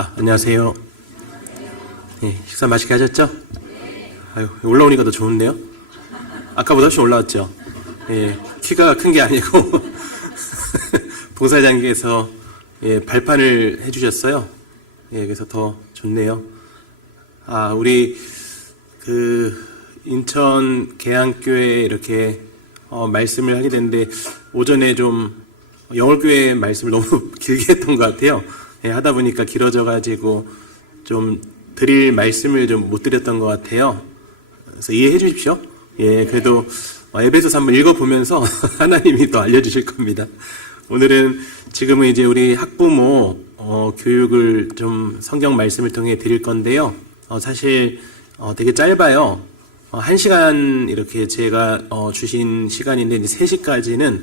안녕하세요. 네, 식사 맛있게 하셨죠? 아유, 올라오니까 더 좋은데요? 아까보다 훨씬 올라왔죠? 예, 키가 큰 게 아니고, 봉사장님께서 발판을 해주셨어요. 예, 그래서 더 좋네요. 우리, 인천 계양교회에 이렇게, 말씀을 하게 됐는데, 오전에 좀, 영월교회 말씀을 너무 길게 했던 것 같아요. 예, 하다 보니까 길어져가지고 좀 드릴 말씀을 좀 못 드렸던 것 같아요. 그래서 이해해 주십시오. 예, 그래도 에베소서 한번 읽어보면서 하나님이 또 알려주실 겁니다. 오늘은 지금은 이제 우리 학부모 교육을 좀 성경 말씀을 통해 드릴 건데요. 사실 되게 짧아요. 1시간 이렇게 제가 주신 시간인데 이제 3시까지는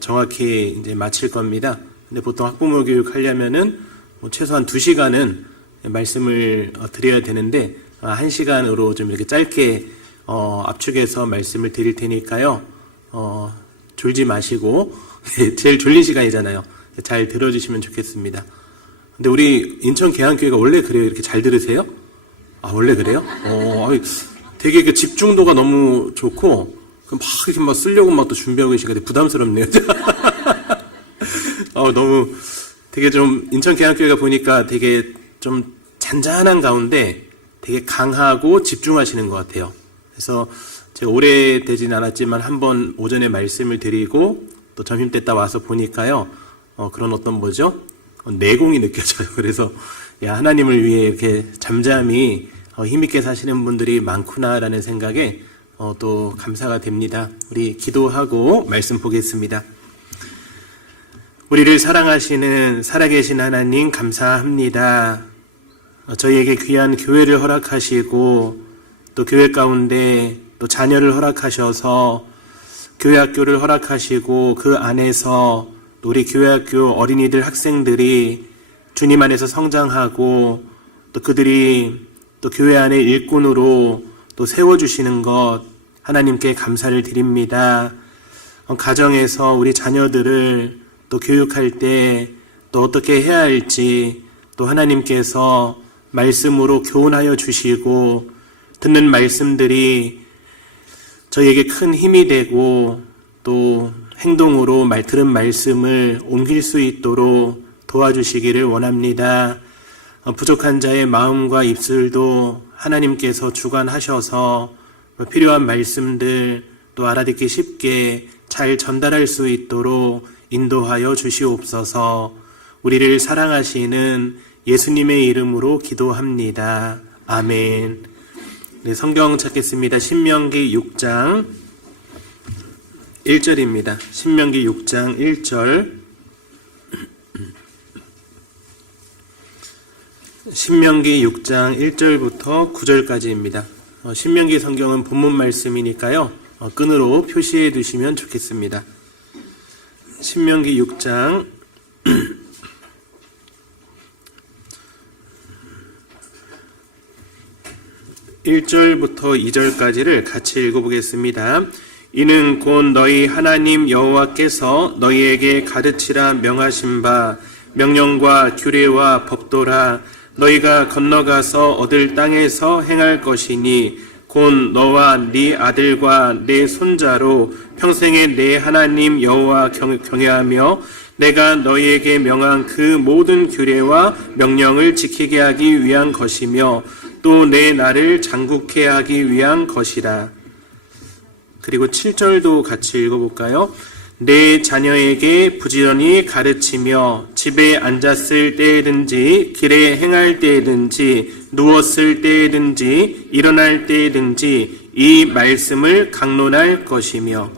정확히 이제 마칠 겁니다. 근데 보통 학부모 교육 하려면은 최소한 2시간은 말씀을 드려야 되는데 1시간으로 좀 이렇게 짧게 압축해서 말씀을 드릴 테니까요. 졸지 마시고 제일 졸린 시간이잖아요. 잘 들어주시면 좋겠습니다. 근데 우리 인천 계양교회가 원래 그래요? 이렇게 잘 들으세요? 원래 그래요? 되게 그 집중도가 너무 좋고 막 이렇게 막 쓰려고 막 또 준비하고 계시니까 부담스럽네요. 너무 되게 좀 인천 계양교회가 보니까 되게 좀 잔잔한 가운데 되게 강하고 집중하시는 것 같아요. 그래서 제가 오래되진 않았지만 한번 오전에 말씀을 드리고 또 점심때 딱 와서 보니까요. 그런 어떤 내공이 느껴져요. 그래서 하나님을 위해 이렇게 잠잠히 힘있게 사시는 분들이 많구나라는 생각에 또 감사가 됩니다. 우리 기도하고 말씀 보겠습니다. 우리를 사랑하시는 살아계신 하나님 감사합니다. 저희에게 귀한 교회를 허락하시고 또 교회 가운데 또 자녀를 허락하셔서 교회학교를 허락하시고 그 안에서 우리 교회학교 어린이들 학생들이 주님 안에서 성장하고 또 그들이 또 교회 안에 일꾼으로 또 세워주시는 것 하나님께 감사를 드립니다. 가정에서 우리 자녀들을 또 교육할 때 또 어떻게 해야 할지 또 하나님께서 말씀으로 교훈하여 주시고 듣는 말씀들이 저희에게 큰 힘이 되고 또 행동으로 들은 말씀을 옮길 수 있도록 도와주시기를 원합니다. 부족한 자의 마음과 입술도 하나님께서 주관하셔서 필요한 말씀들 또 알아듣기 쉽게 잘 전달할 수 있도록 인도하여 주시옵소서. 우리를 사랑하시는 예수님의 이름으로 기도합니다. 아멘. 네, 성경 찾겠습니다. 신명기 6장 1절입니다. 신명기 6장 1절. 신명기 6장 1절부터 9절까지입니다. 신명기 성경은 본문 말씀이니까요. 끈으로 표시해 두시면 좋겠습니다. 신명기 6장 1절부터 2절까지를 같이 읽어보겠습니다. 이는 곧 너희 하나님 여호와께서 너희에게 가르치라 명하신 바 명령과 규례와 법도라 너희가 건너가서 얻을 땅에서 행할 것이니 곧 너와 네 아들과 네 손자로 평생에 내 하나님 여호와 경외하며 내가 너희에게 명한 그 모든 규례와 명령을 지키게 하기 위한 것이며 또 내 나를 장국케 하기 위한 것이라. 그리고 7절도 같이 읽어볼까요? 내 자녀에게 부지런히 가르치며 집에 앉았을 때든지 길에 행할 때든지 누웠을 때든지 일어날 때든지 이 말씀을 강론할 것이며.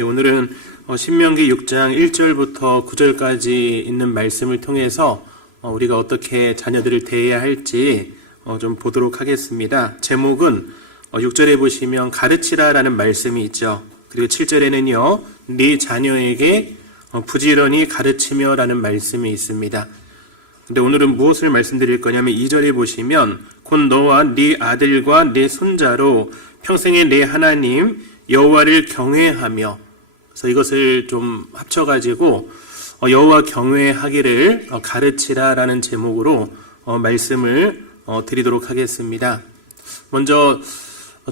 오늘은 신명기 6장 1절부터 9절까지 있는 말씀을 통해서 우리가 어떻게 자녀들을 대해야 할지 좀 보도록 하겠습니다. 제목은 6절에 보시면 가르치라라는 말씀이 있죠. 그리고 7절에는요, 네 자녀에게 부지런히 가르치며 라는 말씀이 있습니다. 근데 오늘은 무엇을 말씀드릴 거냐면 2절에 보시면 곧 너와 네 아들과 네 손자로 평생에 내 하나님 여호와를 경외하며. 그래서 이것을 좀 합쳐가지고 여호와 경외하기를 가르치라라는 제목으로 말씀을 드리도록 하겠습니다. 먼저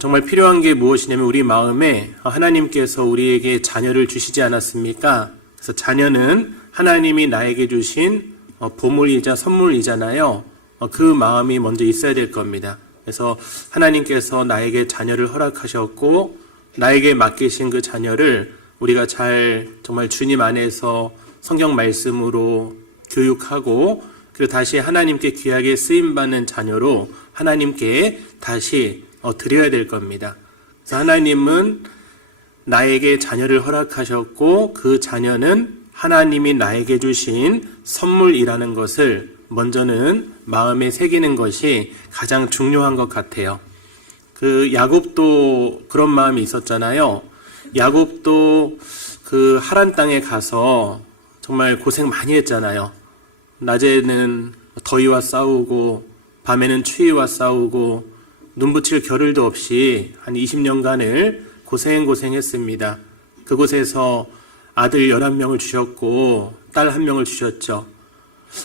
정말 필요한 게 무엇이냐면 우리 마음에 하나님께서 우리에게 자녀를 주시지 않았습니까? 그래서 자녀는 하나님이 나에게 주신 보물이자 선물이잖아요. 그 마음이 먼저 있어야 될 겁니다. 그래서 하나님께서 나에게 자녀를 허락하셨고 나에게 맡기신 그 자녀를 우리가 잘 정말 주님 안에서 성경 말씀으로 교육하고 그리고 다시 하나님께 귀하게 쓰임받는 자녀로 하나님께 다시 드려야 될 겁니다. 그래서 하나님은 나에게 자녀를 허락하셨고 그 자녀는 하나님이 나에게 주신 선물이라는 것을 먼저는 마음에 새기는 것이 가장 중요한 것 같아요. 그 야곱도 그런 마음이 있었잖아요. 야곱도 그 하란 땅에 가서 정말 고생 많이 했잖아요. 낮에는 더위와 싸우고 밤에는 추위와 싸우고 눈 붙일 겨를도 없이 한 20년간을 고생했습니다. 그곳에서 아들 11명을 주셨고 딸 1명을 주셨죠.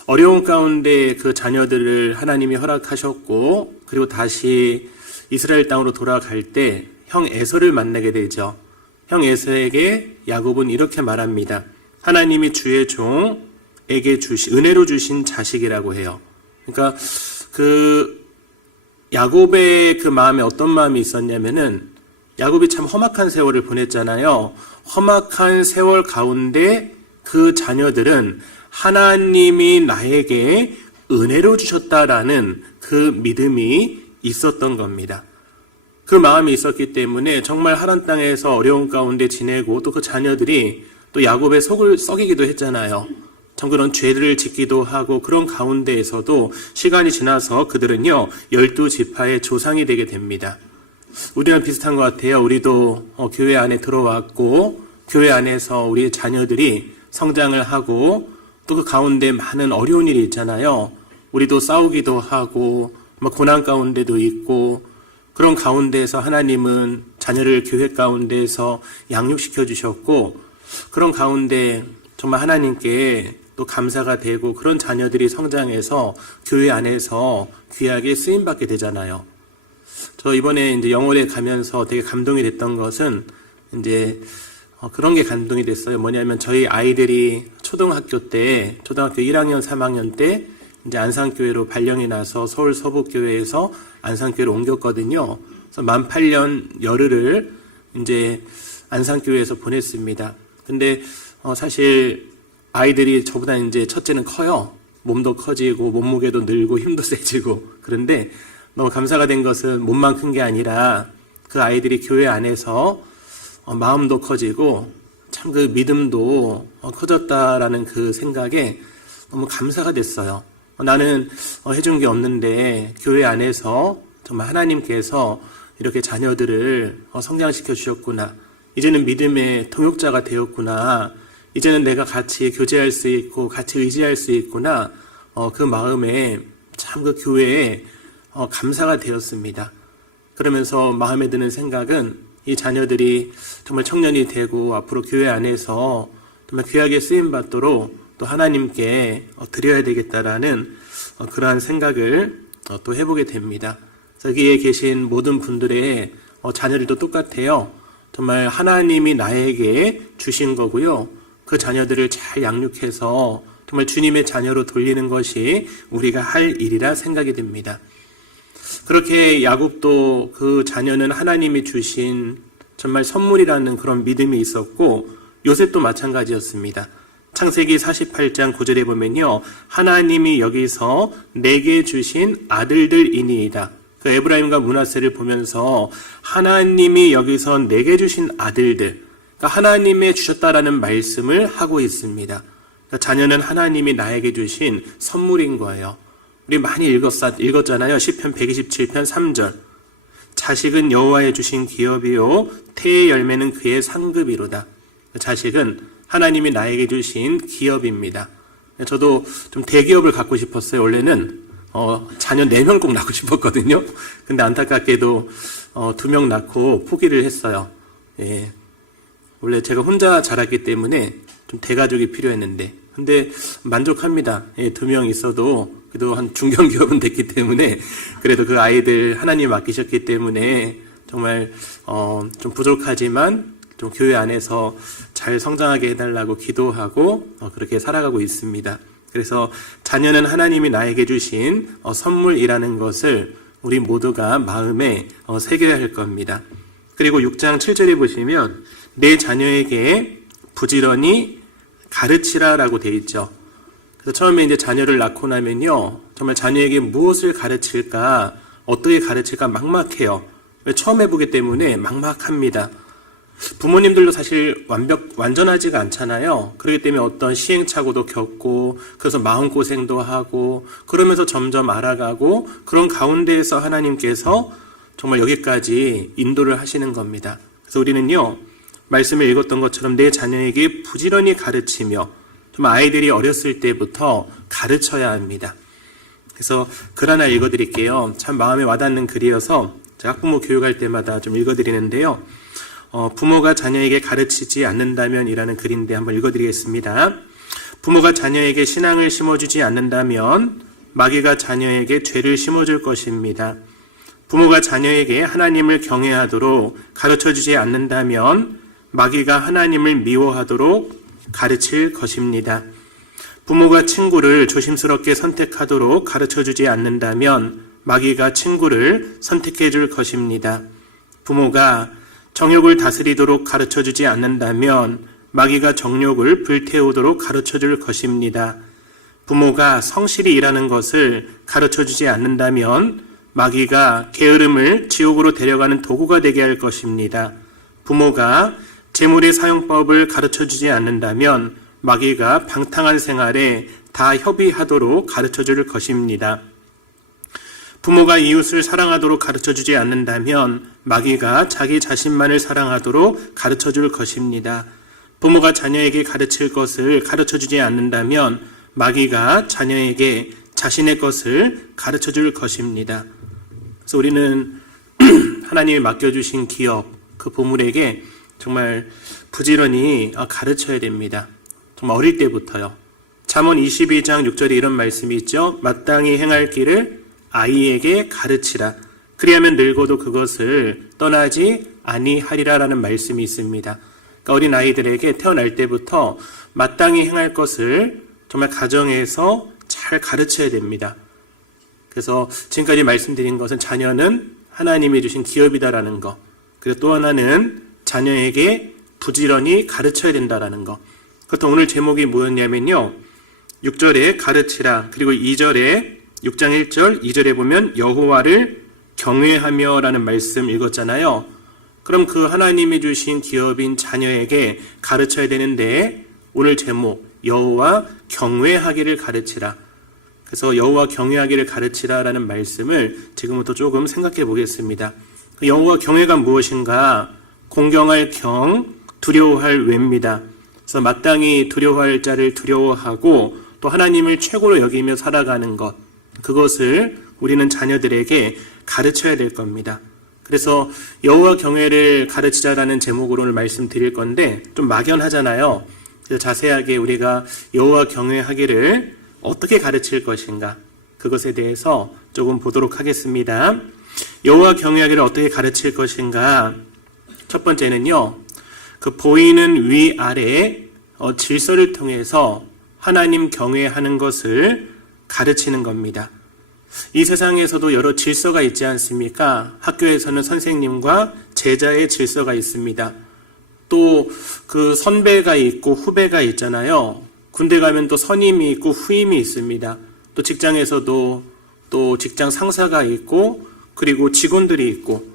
어려운 가운데 그 자녀들을 하나님이 허락하셨고 그리고 다시 이스라엘 땅으로 돌아갈 때 형 에서를 만나게 되죠. 형 에서에게 야곱은 이렇게 말합니다. 하나님이 주의 종에게 은혜로 주신 자식이라고 해요. 그러니까 그 야곱의 그 마음에 어떤 마음이 있었냐면은 야곱이 참 험악한 세월을 보냈잖아요. 험악한 세월 가운데 그 자녀들은 하나님이 나에게 은혜로 주셨다라는 그 믿음이 있었던 겁니다. 그 마음이 있었기 때문에 정말 하란 땅에서 어려운 가운데 지내고 또 그 자녀들이 또 야곱의 속을 썩이기도 했잖아요. 참 그런 죄를 짓기도 하고 그런 가운데에서도 시간이 지나서 그들은요 12지파의 조상이 되게 됩니다. 우리랑 비슷한 것 같아요. 우리도 교회 안에 들어왔고 교회 안에서 우리의 자녀들이 성장을 하고 또 그 가운데 많은 어려운 일이 있잖아요. 우리도 싸우기도 하고 고난 가운데도 있고 그런 가운데에서 하나님은 자녀를 교회 가운데에서 양육시켜 주셨고 그런 가운데 정말 하나님께 또 감사가 되고 그런 자녀들이 성장해서 교회 안에서 귀하게 쓰임받게 되잖아요. 저 이번에 이제 영월에 가면서 되게 감동이 됐던 것은 이제 그런 게 감동이 됐어요. 뭐냐면 저희 아이들이 초등학교 1학년, 3학년 때 이제 안산교회로 발령이 나서 서울 서북교회에서 안산교회로 옮겼거든요. 그래서 만 8년 열흘을 이제 안산교회에서 보냈습니다. 근데 사실 아이들이 저보다 이제 첫째는 커요. 몸도 커지고 몸무게도 늘고 힘도 세지고. 그런데 너무 감사가 된 것은 몸만 큰 게 아니라 그 아이들이 교회 안에서 마음도 커지고 참 그 믿음도 커졌다라는 그 생각에 너무 감사가 됐어요. 나는 해준 게 없는데 교회 안에서 정말 하나님께서 이렇게 자녀들을 성장시켜 주셨구나. 이제는 믿음의 동역자가 되었구나. 이제는 내가 같이 교제할 수 있고 같이 의지할 수 있구나. 그 마음에 참 그 교회에 감사가 되었습니다. 그러면서 마음에 드는 생각은 이 자녀들이 정말 청년이 되고 앞으로 교회 안에서 정말 귀하게 쓰임받도록 또 하나님께 드려야 되겠다라는 그러한 생각을 또 해보게 됩니다. 여기에 계신 모든 분들의 자녀들도 똑같아요. 정말 하나님이 나에게 주신 거고요. 그 자녀들을 잘 양육해서 정말 주님의 자녀로 돌리는 것이 우리가 할 일이라 생각이 듭니다. 그렇게 야곱도 그 자녀는 하나님이 주신 정말 선물이라는 그런 믿음이 있었고 요셉도 마찬가지였습니다. 창세기 48장 9절에 보면요. 하나님이 여기서 내게 주신 아들들이니이다. 그 에브라임과 므낫세를 보면서 하나님이 여기서 내게 주신 아들들, 그러니까 하나님의 주셨다라는 말씀을 하고 있습니다. 그러니까 자녀는 하나님이 나에게 주신 선물인 거예요. 우리 많이 읽었잖아요. 시편 127편 3절. 자식은 여호와의 주신 기업이요 태의 열매는 그의 상급이로다. 자식은 하나님이 나에게 주신 기업입니다. 저도 좀 대기업을 갖고 싶었어요. 원래는 자녀 4명 꼭 낳고 싶었거든요. 근데 안타깝게도 2명 낳고 포기를 했어요. 예. 원래 제가 혼자 자랐기 때문에 좀 대가족이 필요했는데 근데 만족합니다. 예, 2명 있어도 그래도 한 중견기업은 됐기 때문에 그래도 그 아이들 하나님 맡기셨기 때문에 정말 좀 부족하지만 좀 교회 안에서 잘 성장하게 해달라고 기도하고 그렇게 살아가고 있습니다. 그래서 자녀는 하나님이 나에게 주신 선물이라는 것을 우리 모두가 마음에 새겨야 할 겁니다. 그리고 6장 7절에 보시면 내 자녀에게 부지런히 가르치라라고 되어 있죠. 그래서 처음에 이제 자녀를 낳고 나면요, 정말 자녀에게 무엇을 가르칠까, 어떻게 가르칠까 막막해요. 처음 해보기 때문에 막막합니다. 부모님들도 사실 완전하지가 않잖아요. 그렇기 때문에 어떤 시행착오도 겪고, 그래서 마음고생도 하고, 그러면서 점점 알아가고, 그런 가운데에서 하나님께서 정말 여기까지 인도를 하시는 겁니다. 그래서 우리는요, 말씀을 읽었던 것처럼 내 자녀에게 부지런히 가르치며, 좀 아이들이 어렸을 때부터 가르쳐야 합니다. 그래서 글 하나 읽어드릴게요. 참 마음에 와닿는 글이어서 제가 학부모 교육할 때마다 좀 읽어드리는데요. 부모가 자녀에게 가르치지 않는다면 이라는 글인데 한번 읽어드리겠습니다. 부모가 자녀에게 신앙을 심어주지 않는다면 마귀가 자녀에게 죄를 심어줄 것입니다. 부모가 자녀에게 하나님을 경외하도록 가르쳐주지 않는다면 마귀가 하나님을 미워하도록 가르칠 것입니다. 부모가 친구를 조심스럽게 선택하도록 가르쳐주지 않는다면 마귀가 친구를 선택해 줄 것입니다. 부모가 정욕을 다스리도록 가르쳐주지 않는다면 마귀가 정욕을 불태우도록 가르쳐 줄 것입니다. 부모가 성실히 일하는 것을 가르쳐주지 않는다면 마귀가 게으름을 지옥으로 데려가는 도구가 되게 할 것입니다. 부모가 재물의 사용법을 가르쳐주지 않는다면 마귀가 방탕한 생활에 다 협의하도록 가르쳐 줄 것입니다. 부모가 이웃을 사랑하도록 가르쳐주지 않는다면 마귀가 자기 자신만을 사랑하도록 가르쳐 줄 것입니다. 부모가 자녀에게 가르칠 것을 가르쳐주지 않는다면 마귀가 자녀에게 자신의 것을 가르쳐 줄 것입니다. 그래서 우리는 하나님이 맡겨주신 기업, 그 보물에게 정말 부지런히 가르쳐야 됩니다. 정말 어릴 때부터요. 잠언 22장 6절에 이런 말씀이 있죠. 마땅히 행할 길을 아이에게 가르치라. 그리하면 늙어도 그것을 떠나지 아니하리라라는 말씀이 있습니다. 그러니까 어린 아이들에게 태어날 때부터 마땅히 행할 것을 정말 가정에서 잘 가르쳐야 됩니다. 그래서 지금까지 말씀드린 것은 자녀는 하나님이 주신 기업이다라는 거, 그리고 또 하나는 자녀에게 부지런히 가르쳐야 된다라는 거. 그것도 오늘 제목이 뭐였냐면요, 6절에 가르치라, 그리고 2절에 6장 1절 2절에 보면 여호와를 경외하며 라는 말씀 읽었잖아요. 그럼 그 하나님이 주신 기업인 자녀에게 가르쳐야 되는데 오늘 제목 여호와 경외하기를 가르치라. 그래서 여호와 경외하기를 가르치라라는 말씀을 지금부터 조금 생각해 보겠습니다. 여호와 경외가 무엇인가? 공경할 경, 두려워할 외입니다. 그래서 마땅히 두려워할 자를 두려워하고 또 하나님을 최고로 여기며 살아가는 것, 그것을 우리는 자녀들에게 가르쳐야 될 겁니다. 그래서 여호와 경외를 가르치자라는 제목으로 오늘 말씀드릴 건데 좀 막연하잖아요. 그래서 자세하게 우리가 여호와 경외하기를 어떻게 가르칠 것인가, 그것에 대해서 조금 보도록 하겠습니다. 여호와 경외하기를 어떻게 가르칠 것인가. 첫 번째는요, 그 보이는 위아래 질서를 통해서 하나님 경외하는 것을 가르치는 겁니다. 이 세상에서도 여러 질서가 있지 않습니까? 학교에서는 선생님과 제자의 질서가 있습니다. 또 그 선배가 있고 후배가 있잖아요. 군대 가면 또 선임이 있고 후임이 있습니다. 또 직장에서도 또 직장 상사가 있고 그리고 직원들이 있고,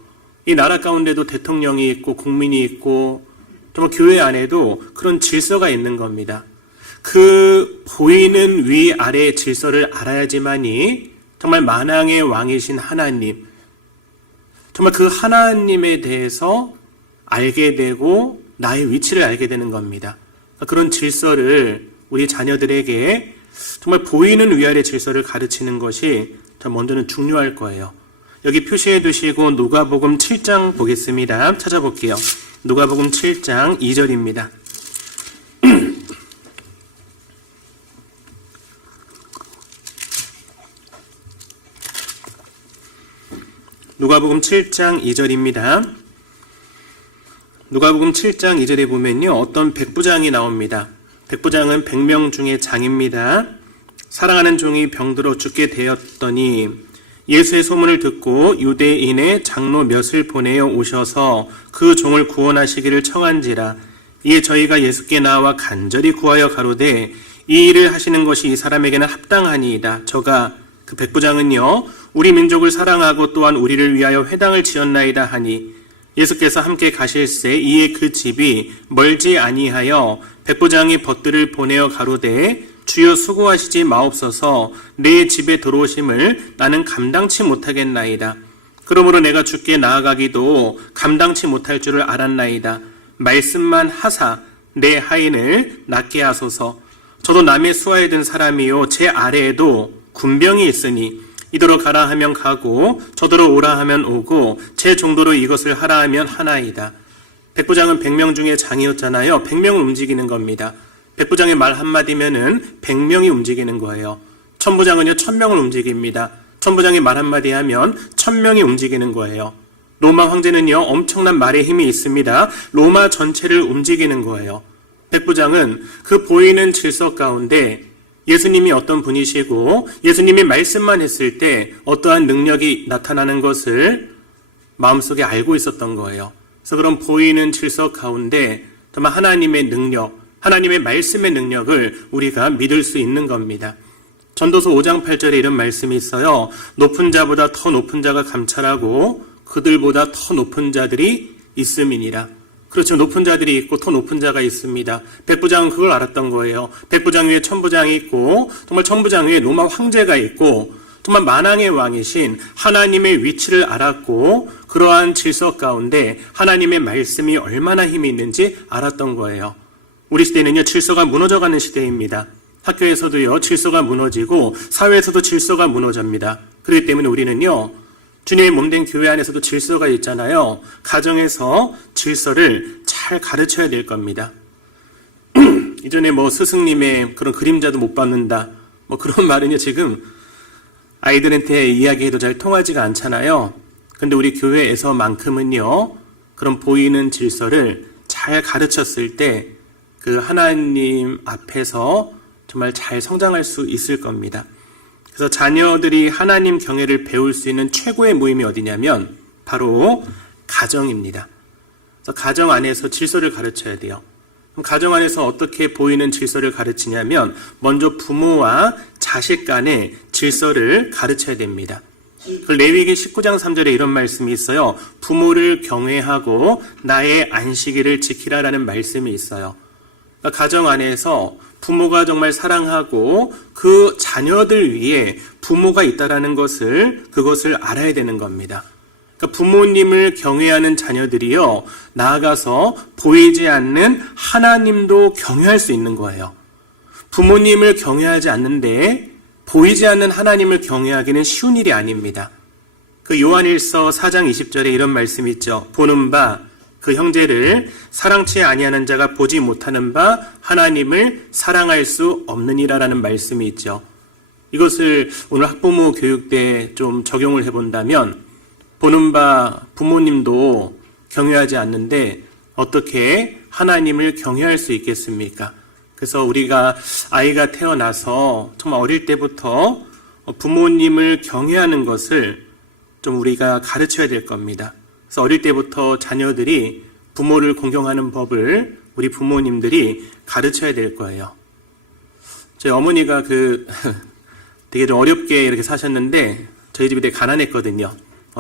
이 나라 가운데도 대통령이 있고 국민이 있고 정말 교회 안에도 그런 질서가 있는 겁니다. 그 보이는 위아래의 질서를 알아야지만이 정말 만왕의 왕이신 하나님, 정말 그 하나님에 대해서 알게 되고 나의 위치를 알게 되는 겁니다. 그런 질서를 우리 자녀들에게 정말 보이는 위아래 질서를 가르치는 것이 먼저는 중요할 거예요. 여기 표시해 두시고 누가복음 7장 보겠습니다. 찾아볼게요. 누가복음 7장 2절입니다. 누가복음 7장 2절입니다. 누가복음 7장 2절에 보면요, 어떤 백부장이 나옵니다. 백부장은 100명 중에 장입니다. 사랑하는 종이 병들어 죽게 되었더니 예수의 소문을 듣고 유대인의 장로 몇을 보내어 오셔서 그 종을 구원하시기를 청한지라. 이에 저희가 예수께 나와 간절히 구하여 가로되 이 일을 하시는 것이 이 사람에게는 합당하니이다. 저가 그 백부장은요, 우리 민족을 사랑하고 또한 우리를 위하여 회당을 지었나이다 하니 예수께서 함께 가실새 이에 그 집이 멀지 아니하여 백부장이 벗들을 보내어 가로되 주여 수고하시지 마옵소서. 내 집에 들어오심을 나는 감당치 못하겠나이다. 그러므로 내가 주께 나아가기도 감당치 못할 줄을 알았나이다. 말씀만 하사 내 하인을 낫게 하소서. 저도 남의 수하에 든 사람이요 제 아래에도 군병이 있으니 이더러 가라 하면 가고 저더러 오라 하면 오고 제 정도로 이것을 하라 하면 하나이다. 백부장은 100명 중에 장이었잖아요. 100명을 움직이는 겁니다. 백부장의 말 한마디면은 100명이 움직이는 거예요. 천부장은요 1000명을 움직입니다. 천부장이 말 한마디 하면 1000명이 움직이는 거예요. 로마 황제는요 엄청난 말의 힘이 있습니다. 로마 전체를 움직이는 거예요. 백부장은 그 보이는 질서 가운데 예수님이 어떤 분이시고 예수님이 말씀만 했을 때 어떠한 능력이 나타나는 것을 마음속에 알고 있었던 거예요. 그래서 그런 보이는 질서 가운데 정말 하나님의 능력, 하나님의 말씀의 능력을 우리가 믿을 수 있는 겁니다. 전도서 5장 8절에 이런 말씀이 있어요. 높은 자보다 더 높은 자가 감찰하고 그들보다 더 높은 자들이 있음이니라. 그렇죠. 높은 자들이 있고 더 높은 자가 있습니다. 백부장은 그걸 알았던 거예요. 백부장 위에 천부장이 있고 정말 천부장 위에 로마 황제가 있고 정말 만왕의 왕이신 하나님의 위치를 알았고 그러한 질서 가운데 하나님의 말씀이 얼마나 힘이 있는지 알았던 거예요. 우리 시대는요 질서가 무너져가는 시대입니다. 학교에서도요 질서가 무너지고 사회에서도 질서가 무너집니다. 그렇기 때문에 우리는요 주님의 몸된 교회 안에서도 질서가 있잖아요. 가정에서 질서를 잘 가르쳐야 될 겁니다. 이전에 스승님의 그런 그림자도 못 받는다 그런 말은요 지금 아이들한테 이야기해도 잘 통하지가 않잖아요. 근데 우리 교회에서만큼은요 그런 보이는 질서를 잘 가르쳤을 때 그 하나님 앞에서 정말 잘 성장할 수 있을 겁니다. 그래서 자녀들이 하나님 경외를 배울 수 있는 최고의 모임이 어디냐면 바로 가정입니다. 그래서 가정 안에서 질서를 가르쳐야 돼요. 그럼 가정 안에서 어떻게 보이는 질서를 가르치냐면 먼저 부모와 자식 간의 질서를 가르쳐야 됩니다. 레위기 19장 3절에 이런 말씀이 있어요. 부모를 경외하고 나의 안식일을 지키라라는 말씀이 있어요. 그러니까 가정 안에서 부모가 정말 사랑하고 그 자녀들 위에 부모가 있다라는 그것을 알아야 되는 겁니다. 그러니까 부모님을 경외하는 자녀들이요, 나아가서 보이지 않는 하나님도 경외할 수 있는 거예요. 부모님을 경외하지 않는데 보이지 않는 하나님을 경외하기는 쉬운 일이 아닙니다. 그 요한일서 4장 20절에 이런 말씀이 있죠. 보는 바 그 형제를 사랑치 아니하는 자가 보지 못하는 바 하나님을 사랑할 수 없느니라라는 말씀이 있죠. 이것을 오늘 학부모 교육 때 좀 적용을 해본다면 보는 바 부모님도 경외하지 않는데 어떻게 하나님을 경외할 수 있겠습니까? 그래서 우리가 아이가 태어나서 정말 어릴 때부터 부모님을 경외하는 것을 좀 우리가 가르쳐야 될 겁니다. 그래서 어릴 때부터 자녀들이 부모를 공경하는 법을 우리 부모님들이 가르쳐야 될 거예요. 저희 어머니가 되게 좀 어렵게 이렇게 사셨는데 저희 집이 되게 가난했거든요.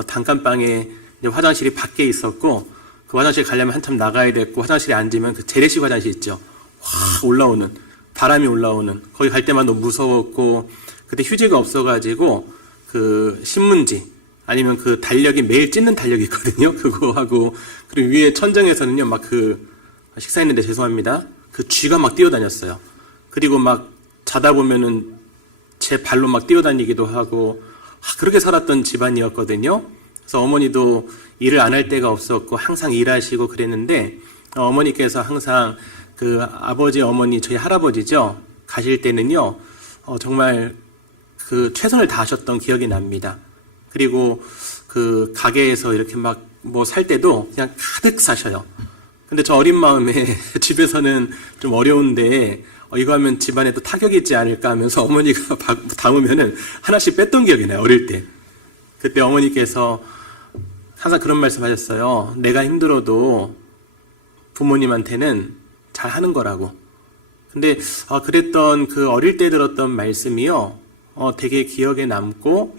단칸방에 화장실이 밖에 있었고 그 화장실 가려면 한참 나가야 됐고 화장실에 앉으면 그 재래식 화장실 있죠. 확 올라오는 바람이 올라오는 거기 갈 때만 너무 무서웠고 그때 휴지가 없어가지고 그 신문지 아니면 그 달력이 매일 찢는 달력이 있거든요. 그거 하고 그리고 위에 천정에서는요 막 식사했는데 죄송합니다. 그 쥐가 막 뛰어다녔어요. 그리고 막 자다 보면은 제 발로 막 뛰어다니기도 하고 그렇게 살았던 집안이었거든요. 그래서 어머니도 일을 안 할 때가 없었고 항상 일하시고 그랬는데 어머니께서 항상 그 아버지 어머니 저희 할아버지죠 가실 때는요 정말 그 최선을 다하셨던 기억이 납니다. 그리고 그 가게에서 이렇게 막 뭐 살 때도 그냥 가득 사셔요. 근데 저 어린 마음에 집에서는 좀 어려운데 이거 하면 집안에 또 타격이 있지 않을까 하면서 어머니가 담으면은 하나씩 뺐던 기억이 나요. 어릴 때. 그때 어머니께서 항상 그런 말씀 하셨어요. 내가 힘들어도 부모님한테는 잘 하는 거라고. 근데 그랬던 그 어릴 때 들었던 말씀이요. 되게 기억에 남고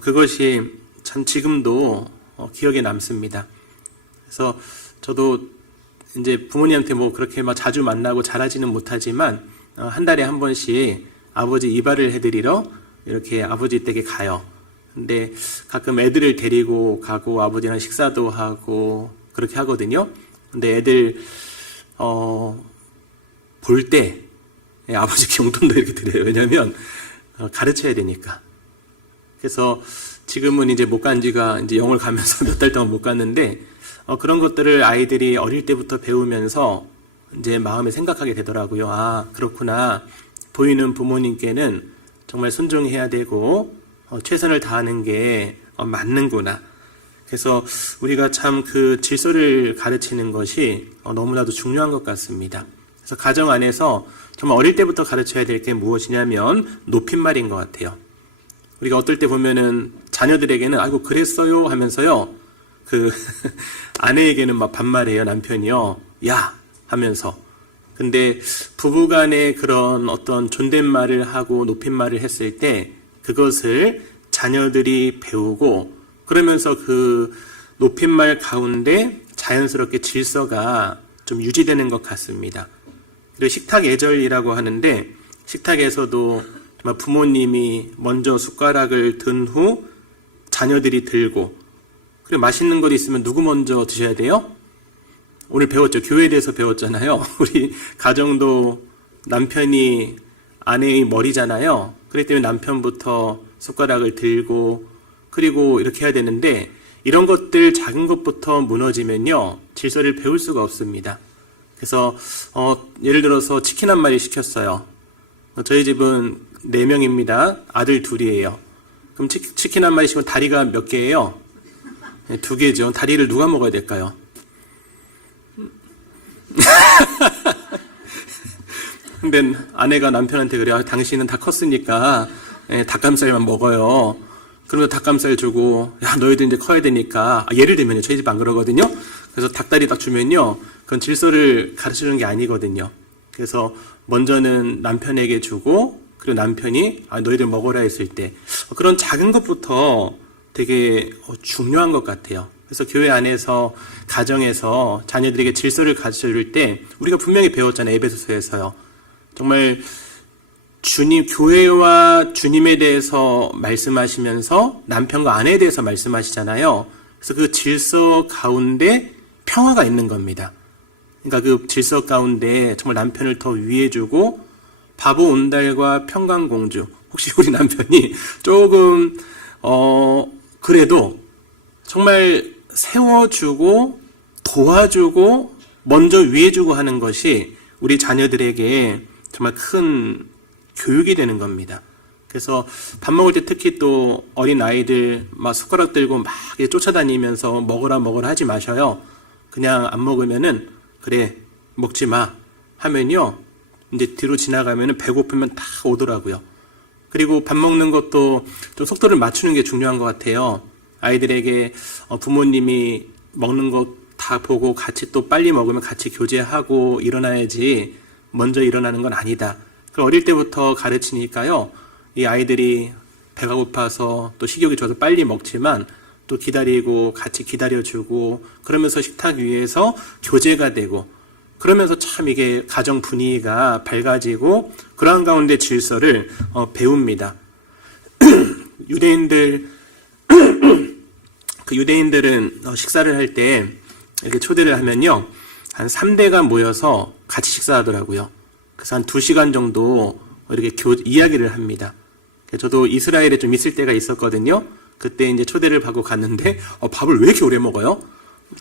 그것이 참 지금도 기억에 남습니다. 그래서 저도 이제 부모님한테 뭐 그렇게 막 자주 만나고 잘하지는 못하지만 한 달에 한 번씩 아버지 이발을 해드리러 이렇게 아버지 댁에 가요. 근데 가끔 애들을 데리고 가고 아버지랑 식사도 하고 그렇게 하거든요. 근데 애들 볼 때 아버지께 용돈도 이렇게 드려요. 왜냐하면 가르쳐야 되니까. 그래서 지금은 이제 못 간 지가 이제 영월 가면서 몇 달 동안 못 갔는데 그런 것들을 아이들이 어릴 때부터 배우면서 이제 마음에 생각하게 되더라고요. 아, 그렇구나. 보이는 부모님께는 정말 순종해야 되고 최선을 다하는 게 맞는구나. 그래서 우리가 참 그 질서를 가르치는 것이 너무나도 중요한 것 같습니다. 그래서 가정 안에서 정말 어릴 때부터 가르쳐야 될 게 무엇이냐면 높임말인 것 같아요. 우리가 어떨 때 보면은 자녀들에게는 아이고 그랬어요 하면서요. 그 아내에게는 막 반말해요. 남편이요. 야 하면서. 근데 부부간에 그런 어떤 존댓말을 하고 높임말을 했을 때 그것을 자녀들이 배우고 그러면서 그 높임말 가운데 자연스럽게 질서가 좀 유지되는 것 같습니다. 그리고 식탁 예절이라고 하는데 식탁에서도 정말 부모님이 먼저 숟가락을 든 후 자녀들이 들고 그리고 맛있는 것 있으면 누구 먼저 드셔야 돼요? 오늘 배웠죠. 교회에 대해서 배웠잖아요. 우리 가정도 남편이 아내의 머리잖아요. 그렇기 때문에 남편부터 숟가락을 들고 그리고 이렇게 해야 되는데 이런 것들 작은 것부터 무너지면요. 질서를 배울 수가 없습니다. 그래서 예를 들어서 치킨 한 마리 시켰어요. 저희 집은 4명입니다. 아들 2이에요. 그럼 치킨 한 마리 시키면 다리가 몇 개예요? 2개죠. 다리를 누가 먹어야 될까요? 근데 아내가 남편한테 그래요. 당신은 다 컸으니까 닭가슴살만 먹어요. 그러면 닭가슴살 주고 야 너희들 이제 커야 되니까 예를 들면요. 저희 집 안 그러거든요. 그래서 닭다리 딱 주면요. 그건 질서를 가르치는 게 아니거든요. 그래서 먼저는 남편에게 주고 그리고 남편이 너희들 먹어라 했을 때 그런 작은 것부터 되게 중요한 것 같아요. 그래서 교회 안에서 가정에서 자녀들에게 질서를 가르쳐줄 때 우리가 분명히 배웠잖아요. 에베소서에서요. 정말 주님, 교회와 주님에 대해서 말씀하시면서 남편과 아내에 대해서 말씀하시잖아요. 그래서 그 질서 가운데 평화가 있는 겁니다. 그러니까 그 질서 가운데 정말 남편을 더 위해주고 바보 온달과 평강공주. 혹시 우리 남편이 조금 그래도 정말 세워주고 도와주고 먼저 위해주고 하는 것이 우리 자녀들에게 정말 큰 교육이 되는 겁니다. 그래서 밥 먹을 때 특히 또 어린 아이들 막 숟가락 들고 막 쫓아다니면서 먹으라 하지 마셔요. 그냥 안 먹으면은 그래 먹지 마 하면요 이제 뒤로 지나가면은 배고프면 다 오더라고요. 그리고 밥 먹는 것도 좀 속도를 맞추는 게 중요한 것 같아요. 아이들에게 부모님이 먹는 거 다 보고 같이 또 빨리 먹으면 같이 교제하고 일어나야지 먼저 일어나는 건 아니다. 그 어릴 때부터 가르치니까요. 이 아이들이 배가 고파서 또 식욕이 좋아서 빨리 먹지만 또 기다리고 같이 기다려주고 그러면서 식탁 위에서 교제가 되고 그러면서 참 이게 가정 분위기가 밝아지고 그러한 가운데 질서를 배웁니다. 유대인들은 식사를 할 때 이렇게 초대를 하면요. 한 3대가 모여서 같이 식사하더라고요. 그래서 한 2시간 정도 이렇게 이야기를 합니다. 저도 이스라엘에 좀 있을 때가 있었거든요. 그때 이제 초대를 받고 갔는데 밥을 왜 이렇게 오래 먹어요?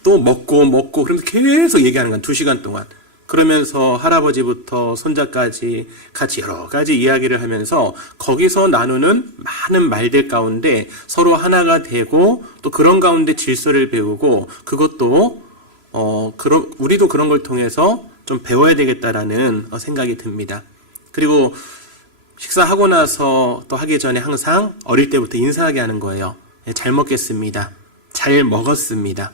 또 먹고 그러면서 계속 얘기하는 건 2시간 동안. 그러면서 할아버지부터 손자까지 같이 여러 가지 이야기를 하면서 거기서 나누는 많은 말들 가운데 서로 하나가 되고 또 그런 가운데 질서를 배우고 그것도 우리도 그런 걸 통해서 좀 배워야 되겠다라는 생각이 듭니다. 그리고 식사하고 나서 또 하기 전에 항상 어릴 때부터 인사하게 하는 거예요. 잘 먹겠습니다. 잘 먹었습니다.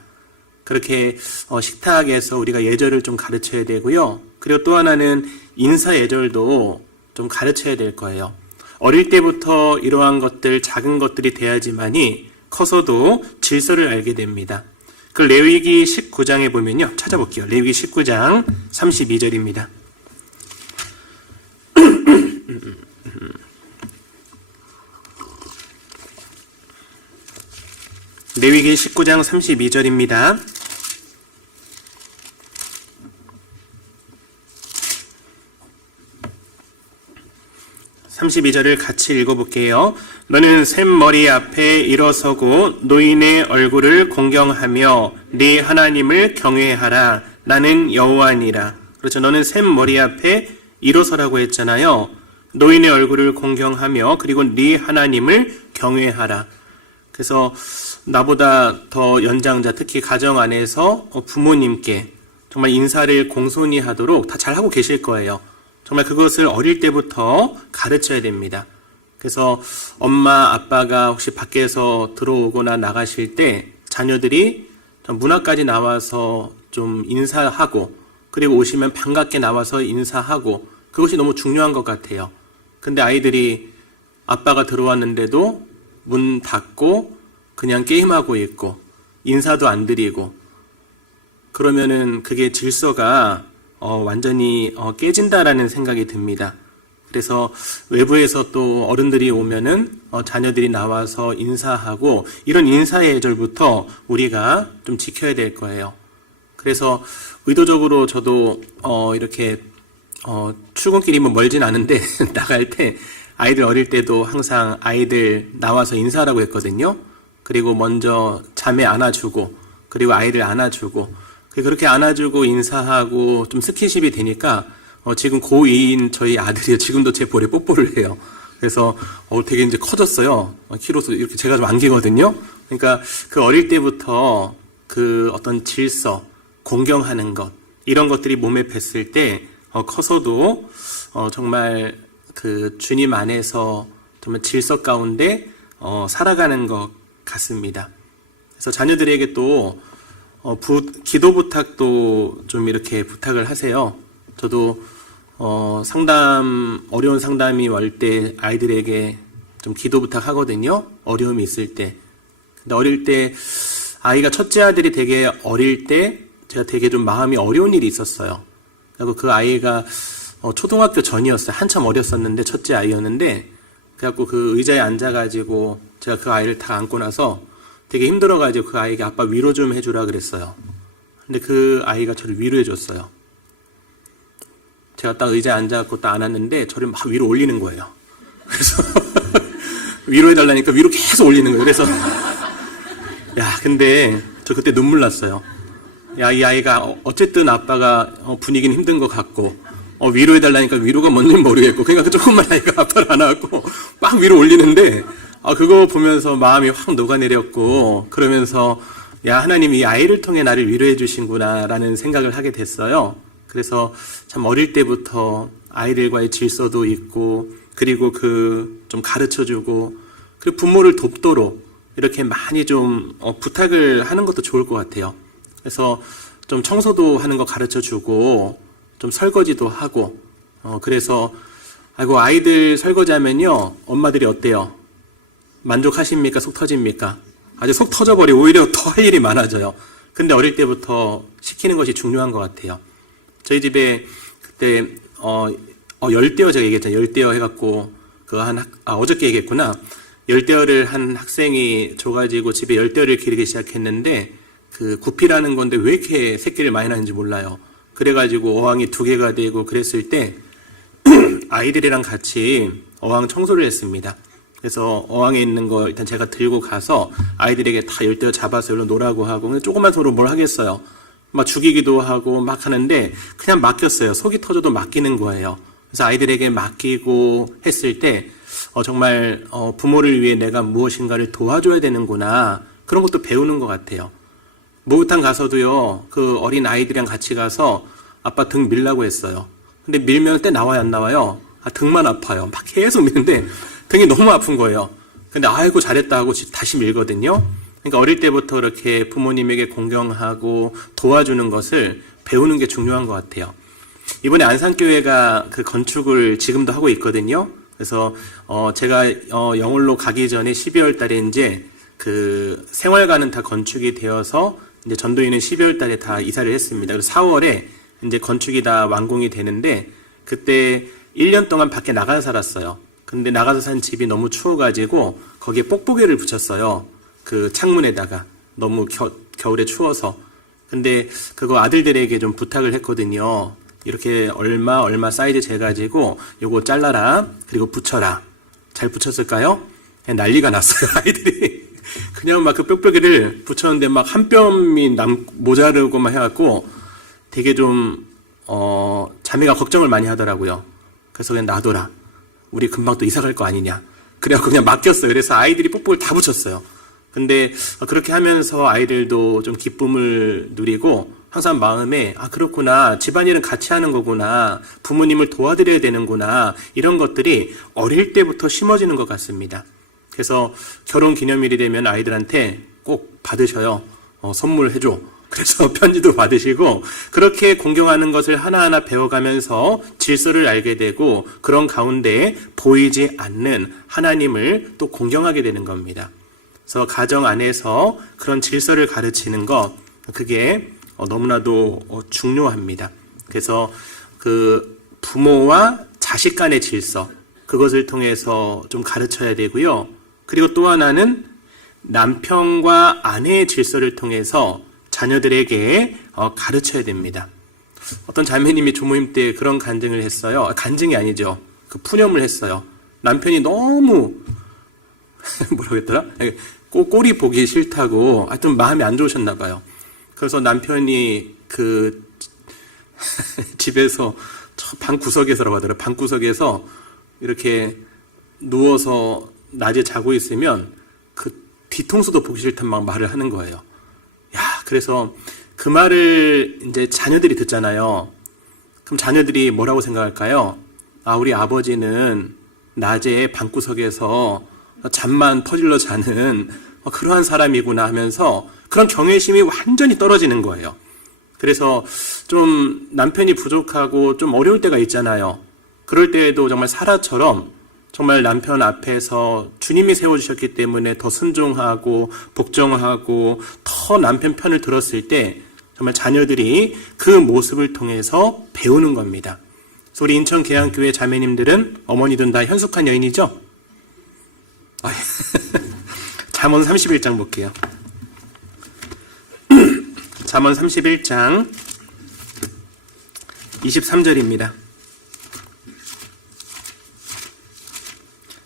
그렇게 식탁에서 우리가 예절을 좀 가르쳐야 되고요. 그리고 또 하나는 인사 예절도 좀 가르쳐야 될 거예요. 어릴 때부터 이러한 것들, 작은 것들이 돼야지만이 커서도 질서를 알게 됩니다. 그 레위기 19장에 보면요. 찾아볼게요. 레위기 19장 32절입니다. 레위기 19장 32절입니다. 32절을 같이 읽어볼게요. 너는 샘머리 앞에 일어서고 노인의 얼굴을 공경하며 네 하나님을 경외하라. 나는 여호와니라. 그렇죠. 너는 샘머리 앞에 일어서라고 했잖아요. 노인의 얼굴을 공경하며 그리고 네 하나님을 경외하라. 그래서 나보다 더 연장자, 특히 가정 안에서 부모님께 정말 인사를 공손히 하도록 다 잘하고 계실 거예요. 정말 그것을 어릴 때부터 가르쳐야 됩니다. 그래서 엄마, 아빠가 혹시 밖에서 들어오거나 나가실 때 자녀들이 문 앞까지 나와서 좀 인사하고 그리고 오시면 반갑게 나와서 인사하고 그것이 너무 중요한 것 같아요. 근데 아이들이 아빠가 들어왔는데도 문 닫고 그냥 게임하고 있고 인사도 안 드리고 그러면은 그게 질서가 완전히 깨진다라는 생각이 듭니다. 그래서 외부에서 또 어른들이 오면은 자녀들이 나와서 인사하고 이런 인사의 예절부터 우리가 좀 지켜야 될 거예요. 그래서 의도적으로 저도 이렇게 출근길이 뭐 멀진 않은데 나갈 때 아이들 어릴 때도 항상 아이들 나와서 인사하라고 했거든요. 그리고 먼저 자매 안아주고 그리고 아이들 안아주고 그렇게 안아주고 인사하고 좀 스킨십이 되니까 지금 고2인 저희 아들이 지금도 제 볼에 뽀뽀를 해요. 그래서 되게 이제 커졌어요. 키로수 이렇게 제가 좀 안기거든요. 그러니까 그 어릴 때부터 그 어떤 질서, 공경하는 것 이런 것들이 몸에 뱄을 때 커서도 정말 그 주님 안에서 정말 질서 가운데 살아가는 것 같습니다. 그래서 자녀들에게 또 기도 부탁도 좀 이렇게 부탁을 하세요. 저도 어려운 상담이 올 때 아이들에게 좀 기도 부탁하거든요. 어려움이 있을 때. 근데 어릴 때 아이가 첫째 아들이 되게 어릴 때 제가 되게 좀 마음이 어려운 일이 있었어요. 그리고 그 아이가 초등학교 전이었어요. 한참 어렸었는데 첫째 아이였는데 그래갖고 그 의자에 앉아가지고 제가 그 아이를 다 안고 나서 되게 힘들어가지고 그 아이에게 아빠 위로 좀 해주라 그랬어요. 근데 그 아이가 저를 위로해줬어요. 제가 딱 의자에 앉아갖고 딱 안았는데 저를 막 위로 올리는 거예요. 그래서 위로해달라니까 위로 계속 올리는 거예요. 그래서 근데 저 그때 눈물 났어요. 이 아이가 어쨌든 아빠가 분위기는 힘든 것 같고 위로해달라니까 위로가 뭔지 모르겠고 그러니까 그 조금만 아이가 아빠를 안아갖고 막 위로 올리는데 그거 보면서 마음이 확 녹아내렸고 그러면서 하나님이 이 아이를 통해 나를 위로해 주신구나 라는 생각을 하게 됐어요. 그래서 참 어릴 때부터 아이들과의 질서도 있고 그리고 좀 가르쳐주고 그리고 부모를 돕도록 이렇게 많이 좀 부탁을 하는 것도 좋을 것 같아요. 그래서 좀 청소도 하는 거 가르쳐주고 좀 설거지도 하고 그래서 아이들 설거지하면요 엄마들이 어때요? 만족하십니까? 속 터집니까? 아주 속 터져버리고 오히려 더 할 일이 많아져요. 근데 어릴 때부터 시키는 것이 중요한 것 같아요. 저희 집에 그때 열대어 제가 얘기했잖아요. 열대어 해갖고 어저께 얘기했구나. 열대어를 한 학생이 줘가지고 집에 열대어를 기르기 시작했는데 그 구피라는 건데 왜 이렇게 새끼를 많이 낳는지 몰라요. 그래가지고 어항이 2개가 되고 그랬을 때 아이들이랑 같이 어항 청소를 했습니다. 그래서 어항에 있는 거 일단 제가 들고 가서 아이들에게 다 열대어 잡아서 일로 놀라고 하고 조금만 서로 뭘 하겠어요. 막 죽이기도 하고 막 하는데 그냥 맡겼어요. 속이 터져도 맡기는 거예요. 그래서 아이들에게 맡기고 했을 때 정말 부모를 위해 내가 무엇인가를 도와줘야 되는구나, 그런 것도 배우는 것 같아요. 목욕탕 가서도요, 그 어린 아이들이랑 같이 가서 아빠 등 밀라고 했어요. 근데 밀면 때 나와요, 안 나와요? 등만 아파요. 막 계속 미는데 등이 너무 아픈 거예요. 근데 아이고 잘했다 하고 다시 밀거든요. 그러니까 어릴 때부터 이렇게 부모님에게 공경하고 도와주는 것을 배우는 게 중요한 것 같아요. 이번에 안산교회가 그 건축을 지금도 하고 있거든요. 그래서 제가 영월로 가기 전에 12월 달에 이제 그 생활관은 다 건축이 되어서 이제 전도인은 12월 달에 다 이사를 했습니다. 그래서 4월에 이제 건축이 다 완공이 되는데 그때 1년 동안 밖에 나가서 살았어요. 근데 나가서 산 집이 너무 추워가지고 거기에 뽁뽁이를 붙였어요. 그 창문에다가. 너무 겨울에 추워서. 근데 그거 아들들에게 좀 부탁을 했거든요. 이렇게 얼마 사이즈 재가지고 요거 잘라라, 그리고 붙여라. 잘 붙였을까요? 난리가 났어요, 아이들이. 그냥 막 그 뾱뾱이를 붙였는데 막 한 뼘이 모자르고 막 해갖고 되게 좀 자매가 걱정을 많이 하더라고요. 그래서 그냥 놔둬라, 우리 금방 또 이사 갈 거 아니냐. 그래갖고 그냥 맡겼어요. 그래서 아이들이 뽁뽁이를 다 붙였어요. 근데 그렇게 하면서 아이들도 좀 기쁨을 누리고 항상 마음에 그렇구나, 집안일은 같이 하는 거구나, 부모님을 도와드려야 되는구나, 이런 것들이 어릴 때부터 심어지는 것 같습니다. 그래서 결혼 기념일이 되면 아이들한테 꼭 받으셔요. 선물해줘. 그래서 편지도 받으시고 그렇게 공경하는 것을 하나하나 배워가면서 질서를 알게 되고 그런 가운데 보이지 않는 하나님을 또 공경하게 되는 겁니다. 그래서 가정 안에서 그런 질서를 가르치는 것, 그게 너무나도 중요합니다. 그래서 그 부모와 자식 간의 질서, 그것을 통해서 좀 가르쳐야 되고요. 그리고 또 하나는 남편과 아내의 질서를 통해서 자녀들에게 가르쳐야 됩니다. 어떤 자매님이 조모임 때 그런 간증을 했어요. 간증이 아니죠. 그 푸념을 했어요. 남편이 너무 뭐라고 했더라? 꼴이 보기 싫다고 좀 마음이 안 좋으셨나 봐요. 그래서 남편이 그 집에서 방구석에서라고 하더라고요. 방구석에서 이렇게 누워서 낮에 자고 있으면 그 뒤통수도 보기 싫단 막 말을 하는 거예요. 그래서 그 말을 이제 자녀들이 듣잖아요. 그럼 자녀들이 뭐라고 생각할까요? 우리 아버지는 낮에 방구석에서 잠만 퍼질러 자는 그러한 사람이구나 하면서 그런 경외심이 완전히 떨어지는 거예요. 그래서 좀 남편이 부족하고 좀 어려울 때가 있잖아요. 그럴 때에도 정말 사라처럼 정말 남편 앞에서 주님이 세워주셨기 때문에 더 순종하고 복종하고 더 남편 편을 들었을 때 정말 자녀들이 그 모습을 통해서 배우는 겁니다. 그래서 우리 인천 계양교회 자매님들은 어머니든 다 현숙한 여인이죠? 잠언 31장 볼게요. 잠언 31장 23절입니다.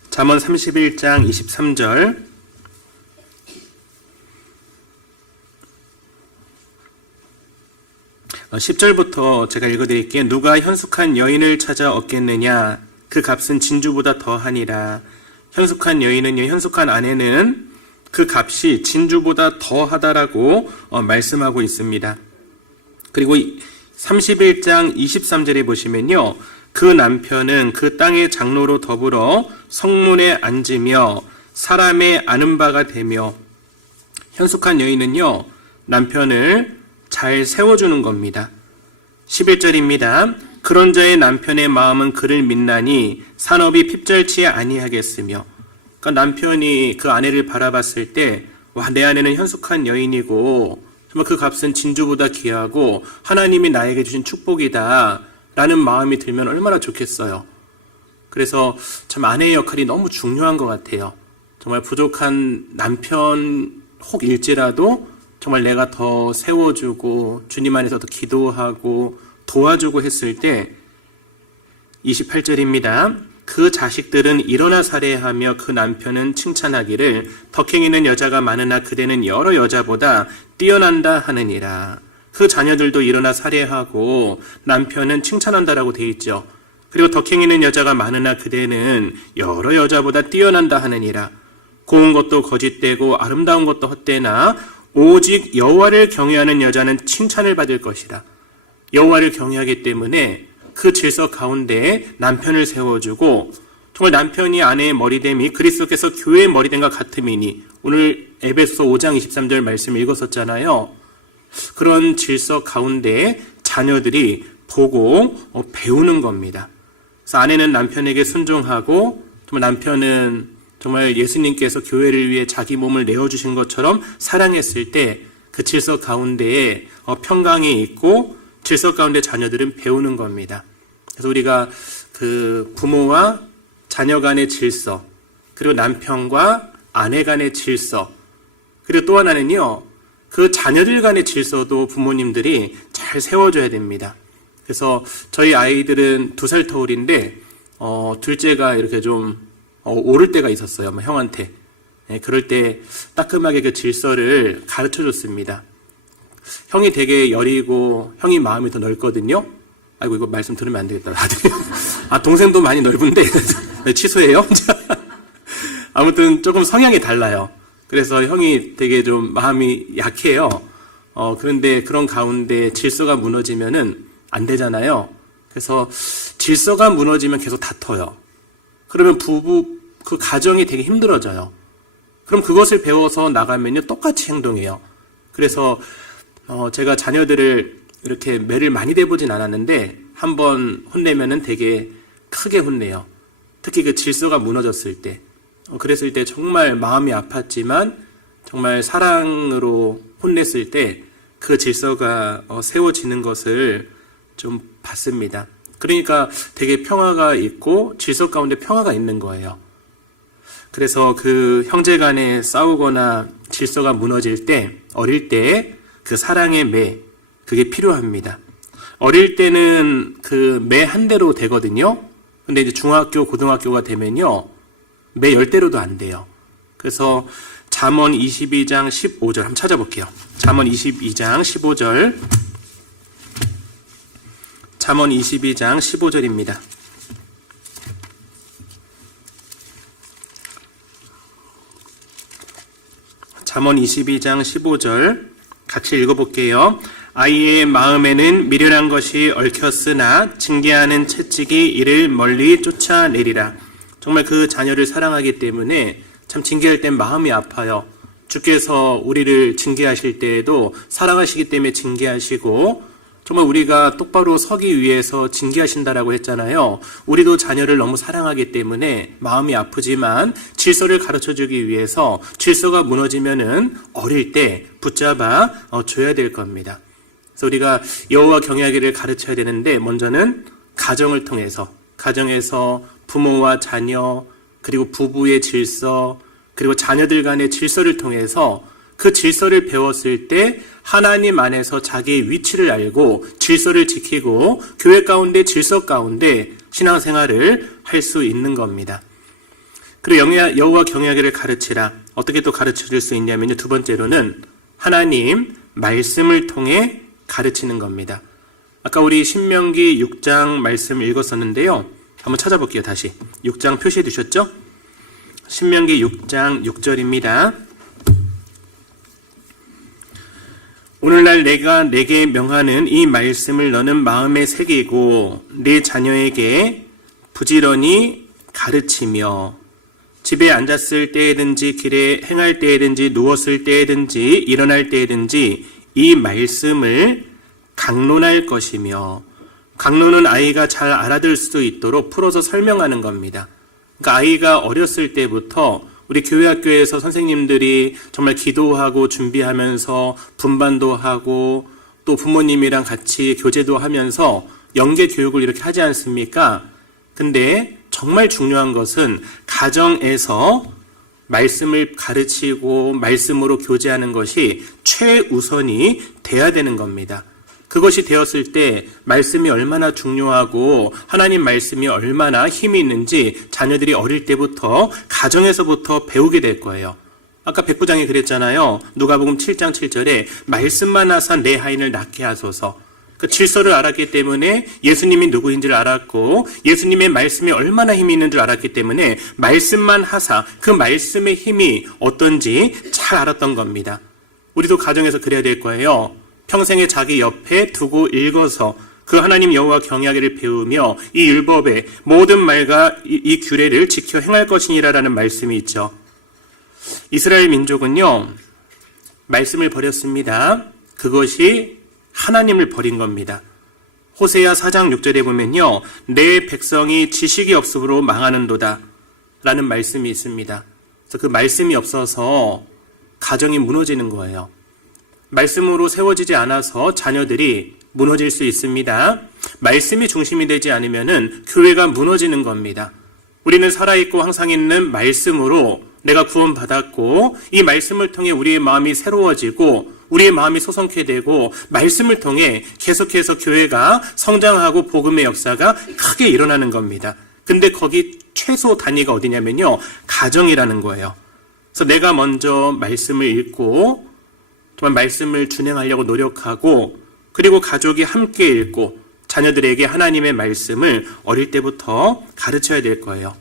잠언 31장 23절. 어, 10절부터 제가 읽어드릴게요. 누가 현숙한 여인을 찾아 얻겠느냐? 그 값은 진주보다 더하니라. 현숙한 여인은요, 현숙한 아내는 그 값이 진주보다 더하다라고 말씀하고 있습니다. 그리고 31장 23절에 보시면요, 그 남편은 그 땅의 장로로 더불어 성문에 앉으며 사람의 아는 바가 되며, 현숙한 여인은요, 남편을 잘 세워주는 겁니다. 11절입니다. 그런 자의 남편의 마음은 그를 믿나니 산업이 핍절치 아니하겠으며. 그러니까 남편이 그 아내를 바라봤을 때, 내 아내는 현숙한 여인이고 정말 그 값은 진주보다 귀하고 하나님이 나에게 주신 축복이다 라는 마음이 들면 얼마나 좋겠어요. 그래서 참 아내의 역할이 너무 중요한 것 같아요. 정말 부족한 남편 혹일지라도 정말 내가 더 세워주고 주님 안에서 더 기도하고 도와주고 했을 때, 28절입니다. 그 자식들은 일어나 살해하며 그 남편은 칭찬하기를 덕행이는 여자가 많으나 그대는 여러 여자보다 뛰어난다 하느니라. 그 자녀들도 일어나 살해하고 남편은 칭찬한다라고 돼 있죠. 그리고 덕행이는 여자가 많으나 그대는 여러 여자보다 뛰어난다 하느니라. 고운 것도 거짓되고 아름다운 것도 헛되나 오직 여호와를 경외하는 여자는 칭찬을 받을 것이라. 여호와를 경외하기 때문에 그 질서 가운데 남편을 세워주고, 정말 남편이 아내의 머리됨이 그리스도께서 교회의 머리됨과 같음이니, 오늘 에베소서 5장 23절 말씀을 읽었었잖아요. 그런 질서 가운데 자녀들이 보고 배우는 겁니다. 그래서 아내는 남편에게 순종하고, 정말 남편은 정말 예수님께서 교회를 위해 자기 몸을 내어주신 것처럼 사랑했을 때 그 질서 가운데에 평강이 있고 질서 가운데 자녀들은 배우는 겁니다. 그래서 우리가 그 부모와 자녀 간의 질서, 그리고 남편과 아내 간의 질서, 그리고 또 하나는요, 그 자녀들 간의 질서도 부모님들이 잘 세워줘야 됩니다. 그래서 저희 아이들은 2살 터울인데 둘째가 이렇게 좀 오를 때가 있었어요. 형한테. 그럴 때 따끔하게 그 질서를 가르쳐 줬습니다. 형이 되게 여리고 형이 마음이 더 넓거든요. 아이고, 이거 말씀 들으면 안 되겠다. 동생도 많이 넓은데 취소해요. 아무튼 조금 성향이 달라요. 그래서 형이 되게 좀 마음이 약해요. 그런데 그런 가운데 질서가 무너지면은 안 되잖아요. 그래서 질서가 무너지면 계속 다퉈요. 그러면 그 가정이 되게 힘들어져요. 그럼 그것을 배워서 나가면요, 똑같이 행동해요. 그래서 제가 자녀들을 이렇게 매를 많이 대보진 않았는데 한번 혼내면은 되게 크게 혼내요. 특히 그 질서가 무너졌을 때. 그랬을 때 정말 마음이 아팠지만 정말 사랑으로 혼냈을 때 그 질서가 세워지는 것을 좀 봤습니다. 그러니까 되게 평화가 있고 질서 가운데 평화가 있는 거예요. 그래서 그 형제 간에 싸우거나 질서가 무너질 때, 어릴 때 그 사랑의 매, 그게 필요합니다. 어릴 때는 그 매 한 대로 되거든요. 근데 이제 중학교, 고등학교가 되면요, 매 10대로도 안 돼요. 그래서 잠언 22장 15절 한번 찾아볼게요. 잠언 22장 15절. 잠언 22장 15절입니다. 잠언 22장 15절 같이 읽어볼게요. 아이의 마음에는 미련한 것이 얽혔으나 징계하는 채찍이 이를 멀리 쫓아내리라. 정말 그 자녀를 사랑하기 때문에 참 징계할 땐 마음이 아파요. 주께서 우리를 징계하실 때에도 사랑하시기 때문에 징계하시고, 정말 우리가 똑바로 서기 위해서 징계하신다라고 했잖아요. 우리도 자녀를 너무 사랑하기 때문에 마음이 아프지만 질서를 가르쳐주기 위해서 질서가 무너지면은 어릴 때 붙잡아 줘야 될 겁니다. 그래서 우리가 여호와 경외하기를 가르쳐야 되는데, 먼저는 가정을 통해서, 가정에서 부모와 자녀, 그리고 부부의 질서, 그리고 자녀들 간의 질서를 통해서 그 질서를 배웠을 때 하나님 안에서 자기의 위치를 알고 질서를 지키고 교회 가운데 질서 가운데 신앙생활을 할 수 있는 겁니다. 그리고 여호와 경외하기를 가르치라. 어떻게 또 가르쳐줄 수 있냐면요, 두 번째로는 하나님 말씀을 통해 가르치는 겁니다. 아까 우리 신명기 6장 말씀 읽었었는데요. 한번 찾아볼게요. 다시 6장 표시해 두셨죠? 신명기 6장 6절입니다. 오늘날 내가 내게 명하는 이 말씀을 너는 마음에 새기고 네 자녀에게 부지런히 가르치며 집에 앉았을 때에든지 길에 행할 때에든지 누웠을 때에든지 일어날 때에든지 이 말씀을 강론할 것이며, 강론은 아이가 잘 알아들 수 있도록 풀어서 설명하는 겁니다. 그러니까 아이가 어렸을 때부터 우리 교회 학교에서 선생님들이 정말 기도하고 준비하면서 분반도 하고 또 부모님이랑 같이 교제도 하면서 영계 교육을 이렇게 하지 않습니까? 근데 정말 중요한 것은 가정에서 말씀을 가르치고 말씀으로 교제하는 것이 최우선이 돼야 되는 겁니다. 그것이 되었을 때 말씀이 얼마나 중요하고 하나님 말씀이 얼마나 힘이 있는지 자녀들이 어릴 때부터 가정에서부터 배우게 될 거예요. 아까 백부장이 그랬잖아요. 누가복음 7장 7절에 말씀만 하사 내 하인을 낫게 하소서. 그 질서를 알았기 때문에 예수님이 누구인지를 알았고 예수님의 말씀이 얼마나 힘이 있는 줄 알았기 때문에 말씀만 하사 그 말씀의 힘이 어떤지 잘 알았던 겁니다. 우리도 가정에서 그래야 될 거예요. 평생에 자기 옆에 두고 읽어서 그 하나님 여호와 경외하기를 배우며 이 율법의 모든 말과 이 규례를 지켜 행할 것이니라라는 말씀이 있죠. 이스라엘 민족은요, 말씀을 버렸습니다. 그것이 하나님을 버린 겁니다. 호세아 4장 6절에 보면요, 내 백성이 지식이 없으므로 망하는도다 라는 말씀이 있습니다. 그래서 그 말씀이 없어서 가정이 무너지는 거예요. 말씀으로 세워지지 않아서 자녀들이 무너질 수 있습니다. 말씀이 중심이 되지 않으면은 교회가 무너지는 겁니다. 우리는 살아있고 항상 있는 말씀으로 내가 구원받았고 이 말씀을 통해 우리의 마음이 새로워지고 우리의 마음이 소성케 되고 말씀을 통해 계속해서 교회가 성장하고 복음의 역사가 크게 일어나는 겁니다. 근데 거기 최소 단위가 어디냐면요, 가정이라는 거예요. 그래서 내가 먼저 말씀을 읽고 정말 말씀을 준행하려고 노력하고 그리고 가족이 함께 읽고 자녀들에게 하나님의 말씀을 어릴 때부터 가르쳐야 될 거예요.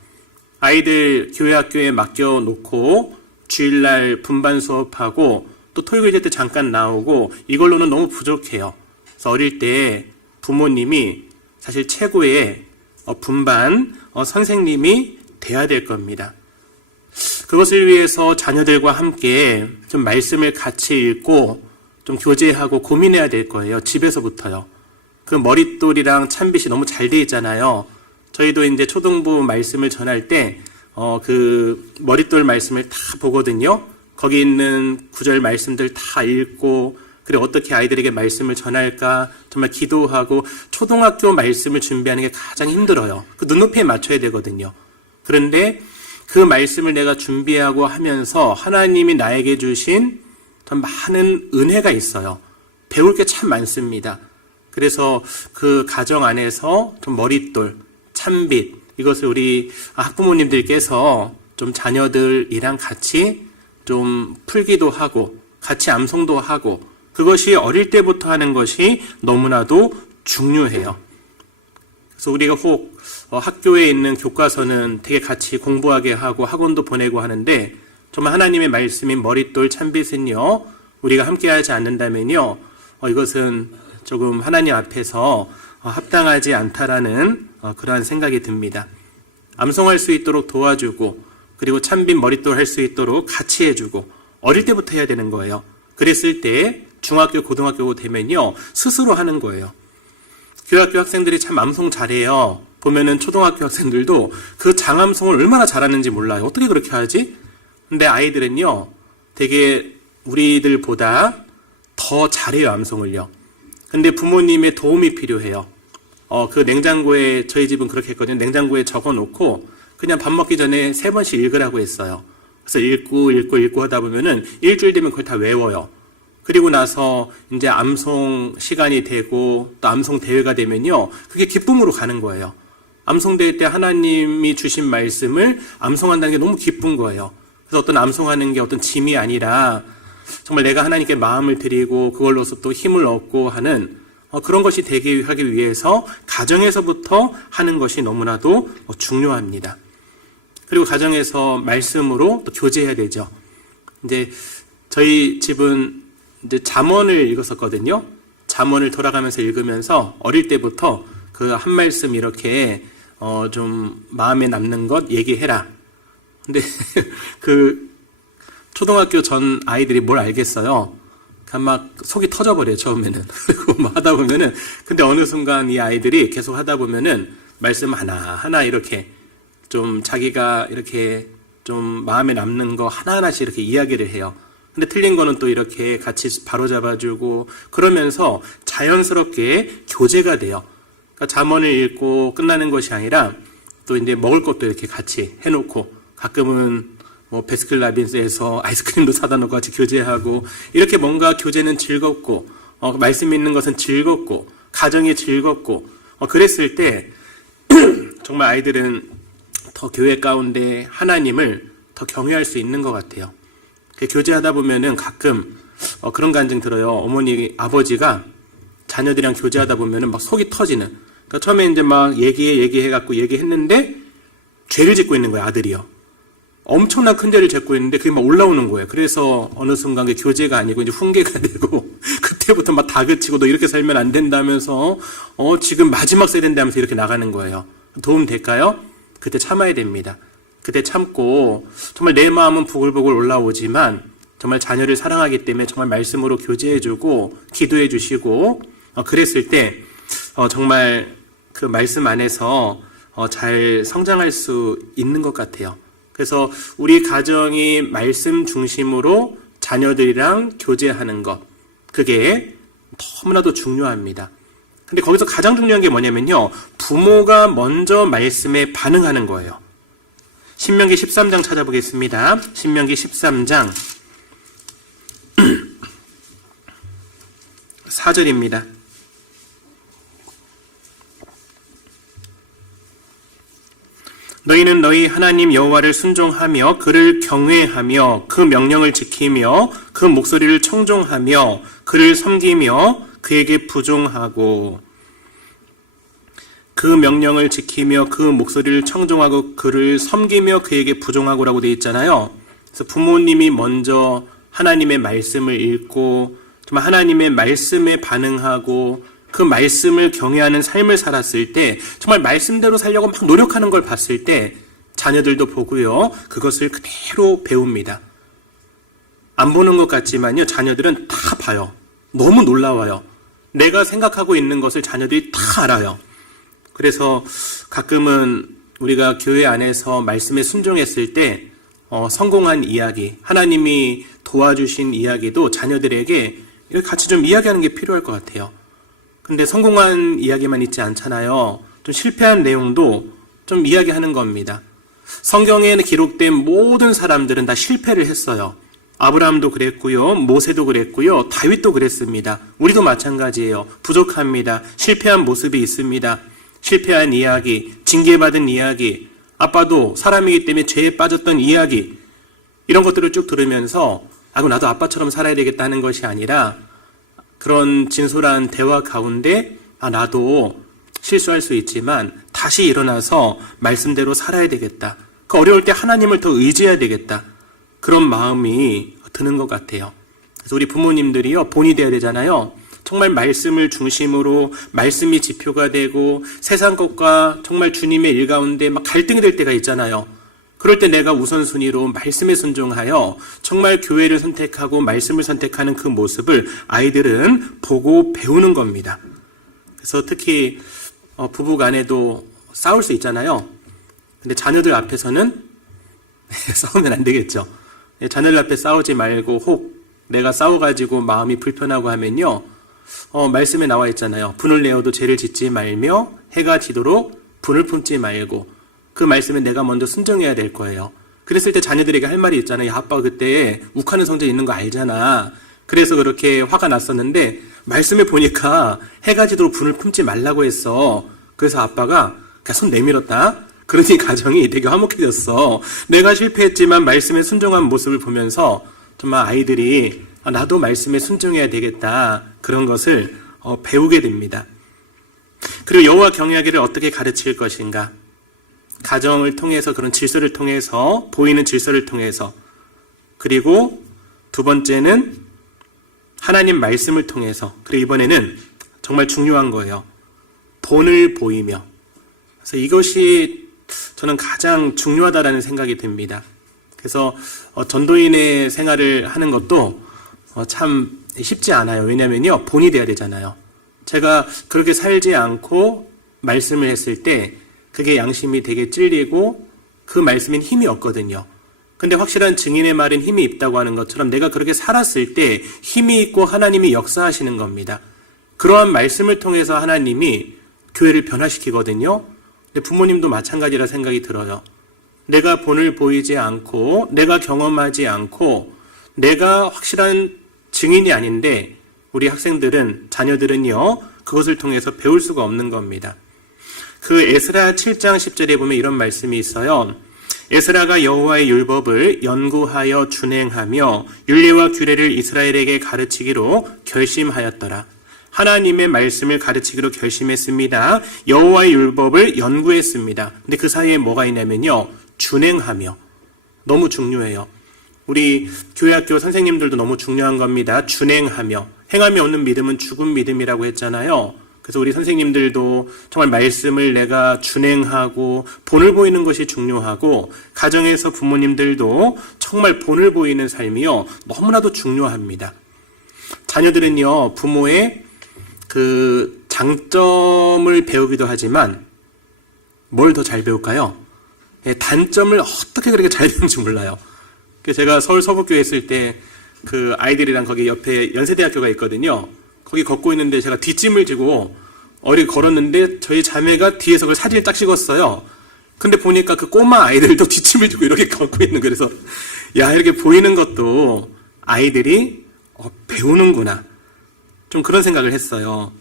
아이들 교회 학교에 맡겨놓고 주일날 분반 수업하고 또 토요일 때 잠깐 나오고 이걸로는 너무 부족해요. 그래서 어릴 때 부모님이 사실 최고의 분반 선생님이 돼야 될 겁니다. 그것을 위해서 자녀들과 함께 좀 말씀을 같이 읽고 좀 교제하고 고민해야 될 거예요. 집에서부터요. 그 머릿돌이랑 참빗이 너무 잘 돼 있잖아요. 저희도 이제 초등부 말씀을 전할 때 그 머릿돌 말씀을 다 보거든요. 거기 있는 구절 말씀들 다 읽고 그리고 어떻게 아이들에게 말씀을 전할까 정말 기도하고 초등학교 말씀을 준비하는 게 가장 힘들어요. 그 눈높이에 맞춰야 되거든요. 그런데 그 말씀을 내가 준비하고 하면서 하나님이 나에게 주신 참 많은 은혜가 있어요. 배울 게 참 많습니다. 그래서 그 가정 안에서 좀 머릿돌, 참빗 이것을 우리 학부모님들께서 좀 자녀들이랑 같이 좀 풀기도 하고 같이 암송도 하고 그것이 어릴 때부터 하는 것이 너무나도 중요해요. 그래서 우리가 혹 학교에 있는 교과서는 되게 같이 공부하게 하고 학원도 보내고 하는데 정말 하나님의 말씀인 머릿돌 참빗은요 우리가 함께 하지 않는다면요 이것은 조금 하나님 앞에서 합당하지 않다라는 그러한 생각이 듭니다. 암송할 수 있도록 도와주고 그리고 참빗 머릿돌 할 수 있도록 같이 해주고 어릴 때부터 해야 되는 거예요. 그랬을 때 중학교, 고등학교 되면요 스스로 하는 거예요. 교학교 학생들이 참 암송 잘해요. 보면은 초등학교 학생들도 그 장암송을 얼마나 잘하는지 몰라요. 어떻게 그렇게 하지? 근데 아이들은요 되게 우리들보다 더 잘해요, 암송을요. 근데 부모님의 도움이 필요해요. 그 냉장고에, 저희 집은 그렇게 했거든요. 냉장고에 적어 놓고 그냥 밥 먹기 전에 3번씩 읽으라고 했어요. 그래서 읽고 하다 보면은 일주일 되면 그걸 다 외워요. 그리고 나서 이제 암송 시간이 되고 또 암송 대회가 되면요. 그게 기쁨으로 가는 거예요. 암송 대회 때 하나님이 주신 말씀을 암송한다는 게 너무 기쁜 거예요. 그래서 어떤 암송하는 게 어떤 짐이 아니라 정말 내가 하나님께 마음을 드리고 그걸로서 또 힘을 얻고 하는 그런 것이 되게 하기 위해서 가정에서부터 하는 것이 너무나도 중요합니다. 그리고 가정에서 말씀으로 또 교제해야 되죠. 이제 저희 집은 이제 잠언을 읽었었거든요. 잠언을 돌아가면서 읽으면서 어릴 때부터 그 한 말씀 이렇게 좀 마음에 남는 것 얘기해라. 근데 그 초등학교 전 아이들이 뭘 알겠어요. 막 속이 터져버려요, 처음에는. 그리고 뭐 하다 보면은, 근데 어느 순간 이 아이들이 계속 하다 보면은 말씀 하나하나 이렇게 좀 자기가 이렇게 좀 마음에 남는 거 하나하나씩 이렇게 이야기를 해요. 근데 틀린 거는 또 이렇게 같이 바로잡아주고 그러면서 자연스럽게 교제가 돼요. 그러니까 잠언을 읽고 끝나는 것이 아니라 또 이제 먹을 것도 이렇게 같이 해놓고 가끔은 뭐 베스킨라빈스에서 아이스크림도 사다 놓고 같이 교제하고 이렇게 뭔가 교제는 즐겁고 말씀 있는 것은 즐겁고 가정이 즐겁고 그랬을 때 정말 아이들은 더 교회 가운데 하나님을 더 경외할 수 있는 것 같아요. 교제하다 보면은 가끔 그런 간증 들어요. 어머니, 아버지가 자녀들이랑 교제하다 보면은 막 속이 터지는. 그러니까 처음에 이제 막 얘기해갖고 얘기했는데 죄를 짓고 있는 거예요, 아들이요. 엄청난 큰 죄를 짓고 있는데 그게 막 올라오는 거예요. 그래서 어느 순간 그 교제가 아니고 이제 훈계가 되고 그때부터 막 다그치고 너 이렇게 살면 안 된다면서 지금 마지막 세대인다면서 이렇게 나가는 거예요. 도움 될까요? 그때 참아야 됩니다. 그때 참고 정말 내 마음은 부글부글 올라오지만 정말 자녀를 사랑하기 때문에 정말 말씀으로 교제해주고 기도해주시고 그랬을 때 정말 그 말씀 안에서 잘 성장할 수 있는 것 같아요. 그래서 우리 가정이 말씀 중심으로 자녀들이랑 교제하는 것, 그게 너무나도 중요합니다. 근데 거기서 가장 중요한 게 뭐냐면요, 부모가 먼저 말씀에 반응하는 거예요. 신명기 13장 찾아보겠습니다. 신명기 13장 4절입니다. 너희는 너희 하나님 여호와를 순종하며 그를 경외하며 그 명령을 지키며 그 목소리를 청종하며 그를 섬기며 그에게 부종하고, 그 명령을 지키며 그 목소리를 청종하고 그를 섬기며 그에게 부종하고라고 되어 있잖아요. 그래서 부모님이 먼저 하나님의 말씀을 읽고 정말 하나님의 말씀에 반응하고 그 말씀을 경외하는 삶을 살았을 때, 정말 말씀대로 살려고 막 노력하는 걸 봤을 때 자녀들도 보고요, 그것을 그대로 배웁니다. 안 보는 것 같지만요, 자녀들은 다 봐요. 너무 놀라워요. 내가 생각하고 있는 것을 자녀들이 다 알아요. 그래서 가끔은 우리가 교회 안에서 말씀에 순종했을 때 성공한 이야기, 하나님이 도와주신 이야기도 자녀들에게 이렇게 같이 좀 이야기하는 게 필요할 것 같아요. 근데 성공한 이야기만 있지 않잖아요. 좀 실패한 내용도 좀 이야기하는 겁니다. 성경에 기록된 모든 사람들은 다 실패를 했어요. 아브라함도 그랬고요, 모세도 그랬고요, 다윗도 그랬습니다. 우리도 마찬가지예요. 부족합니다. 실패한 모습이 있습니다. 실패한 이야기, 징계받은 이야기, 아빠도 사람이기 때문에 죄에 빠졌던 이야기, 이런 것들을 쭉 들으면서 나도 아빠처럼 살아야 되겠다는 것이 아니라, 그런 진솔한 대화 가운데 나도 실수할 수 있지만 다시 일어나서 말씀대로 살아야 되겠다. 그 어려울 때 하나님을 더 의지해야 되겠다. 그런 마음이 드는 것 같아요. 그래서 우리 부모님들이요, 본이 되어야 되잖아요. 정말 말씀을 중심으로 말씀이 지표가 되고 세상 것과 정말 주님의 일 가운데 막 갈등이 될 때가 있잖아요. 그럴 때 내가 우선순위로 말씀에 순종하여 정말 교회를 선택하고 말씀을 선택하는 그 모습을 아이들은 보고 배우는 겁니다. 그래서 특히 부부 간에도 싸울 수 있잖아요. 근데 자녀들 앞에서는 싸우면 안 되겠죠. 자녀들 앞에 싸우지 말고 혹 내가 싸워가지고 마음이 불편하고 하면요, 말씀에 나와 있잖아요. 분을 내어도 죄를 짓지 말며 해가 지도록 분을 품지 말고, 그 말씀에 내가 먼저 순종해야 될 거예요. 그랬을 때 자녀들에게 할 말이 있잖아요. 아빠 그때 욱하는 성질 있는 거 알잖아. 그래서 그렇게 화가 났었는데 말씀에 보니까 해가 지도록 분을 품지 말라고 했어. 그래서 아빠가 그냥 손 내밀었다. 그러니 가정이 되게 화목해졌어. 내가 실패했지만 말씀에 순종한 모습을 보면서 정말 아이들이 나도 말씀에 순종해야 되겠다, 그런 것을 배우게 됩니다. 그리고 여호와 경외하기를 어떻게 가르칠 것인가? 가정을 통해서, 그런 질서를 통해서, 보이는 질서를 통해서, 그리고 두 번째는 하나님 말씀을 통해서, 그리고 이번에는 정말 중요한 거예요. 본을 보이며. 그래서 이것이 저는 가장 중요하다라는 생각이 듭니다. 그래서 전도인의 생활을 하는 것도 참 쉽지 않아요. 왜냐면요, 본이 돼야 되잖아요. 제가 그렇게 살지 않고 말씀을 했을 때 그게 양심이 되게 찔리고 그 말씀엔 힘이 없거든요. 근데 확실한 증인의 말은 힘이 있다고 하는 것처럼 내가 그렇게 살았을 때 힘이 있고 하나님이 역사하시는 겁니다. 그러한 말씀을 통해서 하나님이 교회를 변화시키거든요. 근데 부모님도 마찬가지라 생각이 들어요. 내가 본을 보이지 않고 내가 경험하지 않고 내가 확실한 증인이 아닌데 우리 학생들은, 자녀들은요, 그것을 통해서 배울 수가 없는 겁니다. 그 에스라 7장 10절에 보면 이런 말씀이 있어요. 에스라가 여호와의 율법을 연구하여 준행하며 율례와 규례를 이스라엘에게 가르치기로 결심하였더라. 하나님의 말씀을 가르치기로 결심했습니다. 여호와의 율법을 연구했습니다. 근데 그 사이에 뭐가 있냐면요, 준행하며. 너무 중요해요. 우리 교회학교 선생님들도 너무 중요한 겁니다. 준행하며. 행함이 없는 믿음은 죽은 믿음이라고 했잖아요. 그래서 우리 선생님들도 정말 말씀을 내가 준행하고 본을 보이는 것이 중요하고, 가정에서 부모님들도 정말 본을 보이는 삶이요, 너무나도 중요합니다. 자녀들은요, 부모의 그 장점을 배우기도 하지만 뭘 더 잘 배울까요? 단점을 어떻게 그렇게 잘 배우는지 몰라요. 제가 서울 서북교에 있을 때 그 아이들이랑 거기 옆에 연세대학교가 있거든요. 거기 걷고 있는데 제가 뒷짐을 지고 어리 걸었는데 저희 자매가 뒤에서 그 사진을 딱 찍었어요. 근데 보니까 그 꼬마 아이들도 뒷짐을 지고 이렇게 걷고 있는 거예요. 그래서 야, 이렇게 보이는 것도 아이들이 배우는구나. 좀 그런 생각을 했어요.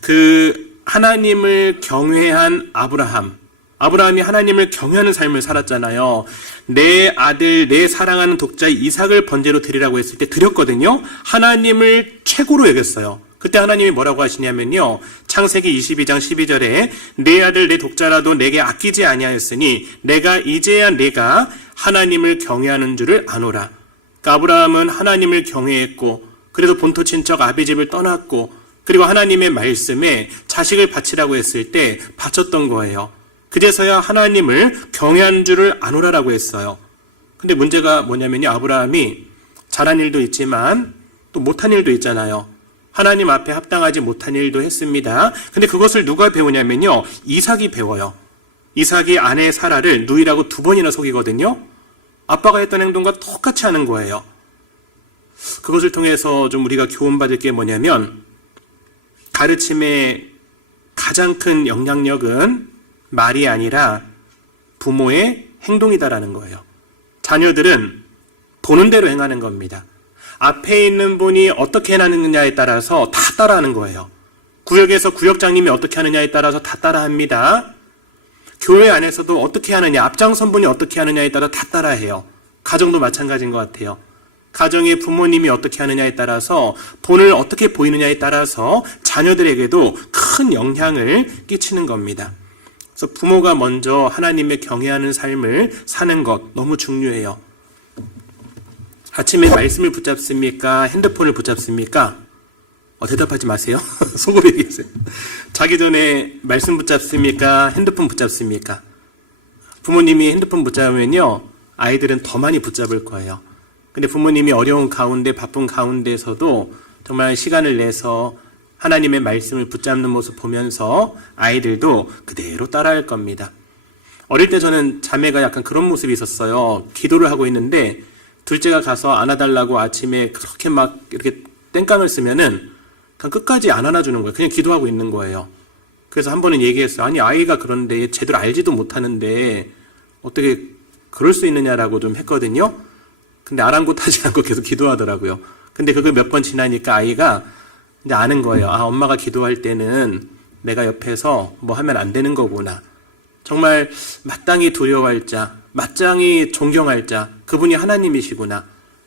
그 하나님을 경외한 아브라함이 하나님을 경외하는 삶을 살았잖아요. 내 아들, 내 사랑하는 독자 이삭을 번제로 드리라고 했을 때 드렸거든요. 하나님을 최고로 여겼어요. 그때 하나님이 뭐라고 하시냐면요, 창세기 22장 12절에 내 아들 내 독자라도 내게 아끼지 아니하였으니 이제야 내가 하나님을 경외하는 줄을 아노라. 그러니까 아브라함은 하나님을 경외했고, 그래서 본토 친척 아비집을 떠났고, 그리고 하나님의 말씀에 자식을 바치라고 했을 때 바쳤던 거예요. 그제서야 하나님을 경외한 줄을 아노라라고 했어요. 근데 문제가 뭐냐면요, 아브라함이 잘한 일도 있지만 또 못한 일도 있잖아요. 하나님 앞에 합당하지 못한 일도 했습니다. 근데 그것을 누가 배우냐면요, 이삭이 배워요. 이삭이 아내 사라를 누이라고 2번이나 속이거든요. 아빠가 했던 행동과 똑같이 하는 거예요. 그것을 통해서 좀 우리가 교훈받을 게 뭐냐면, 가르침의 가장 큰 영향력은 말이 아니라 부모의 행동이다라는 거예요. 자녀들은 보는 대로 행하는 겁니다. 앞에 있는 분이 어떻게 행하느냐에 따라서 다 따라하는 거예요. 구역에서 구역장님이 어떻게 하느냐에 따라서 다 따라합니다. 교회 안에서도 어떻게 하느냐, 앞장선 분이 어떻게 하느냐에 따라 다 따라해요. 가정도 마찬가지인 것 같아요. 가정의 부모님이 어떻게 하느냐에 따라서, 본을 어떻게 보이느냐에 따라서 자녀들에게도 큰 영향을 끼치는 겁니다. 그래서 부모가 먼저 하나님의 경외하는 삶을 사는 것 너무 중요해요. 아침에 말씀을 붙잡습니까? 핸드폰을 붙잡습니까? 대답하지 마세요. 속으로 얘기하세요. 자기 전에 말씀 붙잡습니까? 핸드폰 붙잡습니까? 부모님이 핸드폰 붙잡으면요, 아이들은 더 많이 붙잡을 거예요. 근데 부모님이 어려운 가운데, 바쁜 가운데서도 정말 시간을 내서 하나님의 말씀을 붙잡는 모습 보면서 아이들도 그대로 따라할 겁니다. 어릴 때 저는 자매가 약간 그런 모습이 있었어요. 기도를 하고 있는데 둘째가 가서 안아달라고 아침에 그렇게 막 이렇게 땡깡을 쓰면은 그냥 끝까지 안 안아주는 거예요. 그냥 기도하고 있는 거예요. 그래서 한 번은 얘기했어요. 아니, 아이가 그런데 제대로 알지도 못하는데 어떻게 그럴 수 있느냐라고 좀 했거든요. 근데 아랑곳하지 않고 계속 기도하더라고요. 근데 그걸 몇 번 지나니까 아이가 이제 아는 거예요. 아, 엄마가 기도할 때는 내가 옆에서 뭐 하면 안 되는 거구나. 정말 마땅히 두려워할 자, 마땅히 존경할 자, 그분이 하나님이시구나.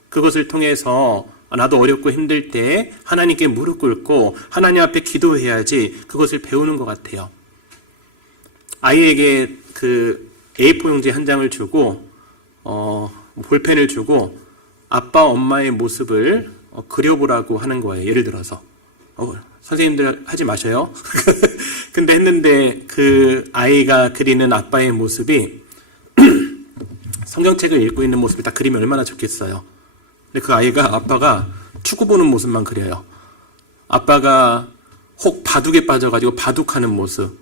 그것을 통해서 나도 어렵고 힘들 때 하나님께 무릎 꿇고 하나님 앞에 기도해야지, 그것을 배우는 것 같아요. 아이에게 그 A4 용지 한 장을 주고 볼펜을 주고 아빠 엄마의 모습을 그려보라고 하는 거예요. 예를 들어서 선생님들 하지 마셔요. 근데 했는데 그 아이가 그리는 아빠의 모습이 성경책을 읽고 있는 모습을 딱 그리면 얼마나 좋겠어요. 근데 그 아이가 아빠가 축구 보는 모습만 그려요. 아빠가 혹 바둑에 빠져가지고 바둑하는 모습,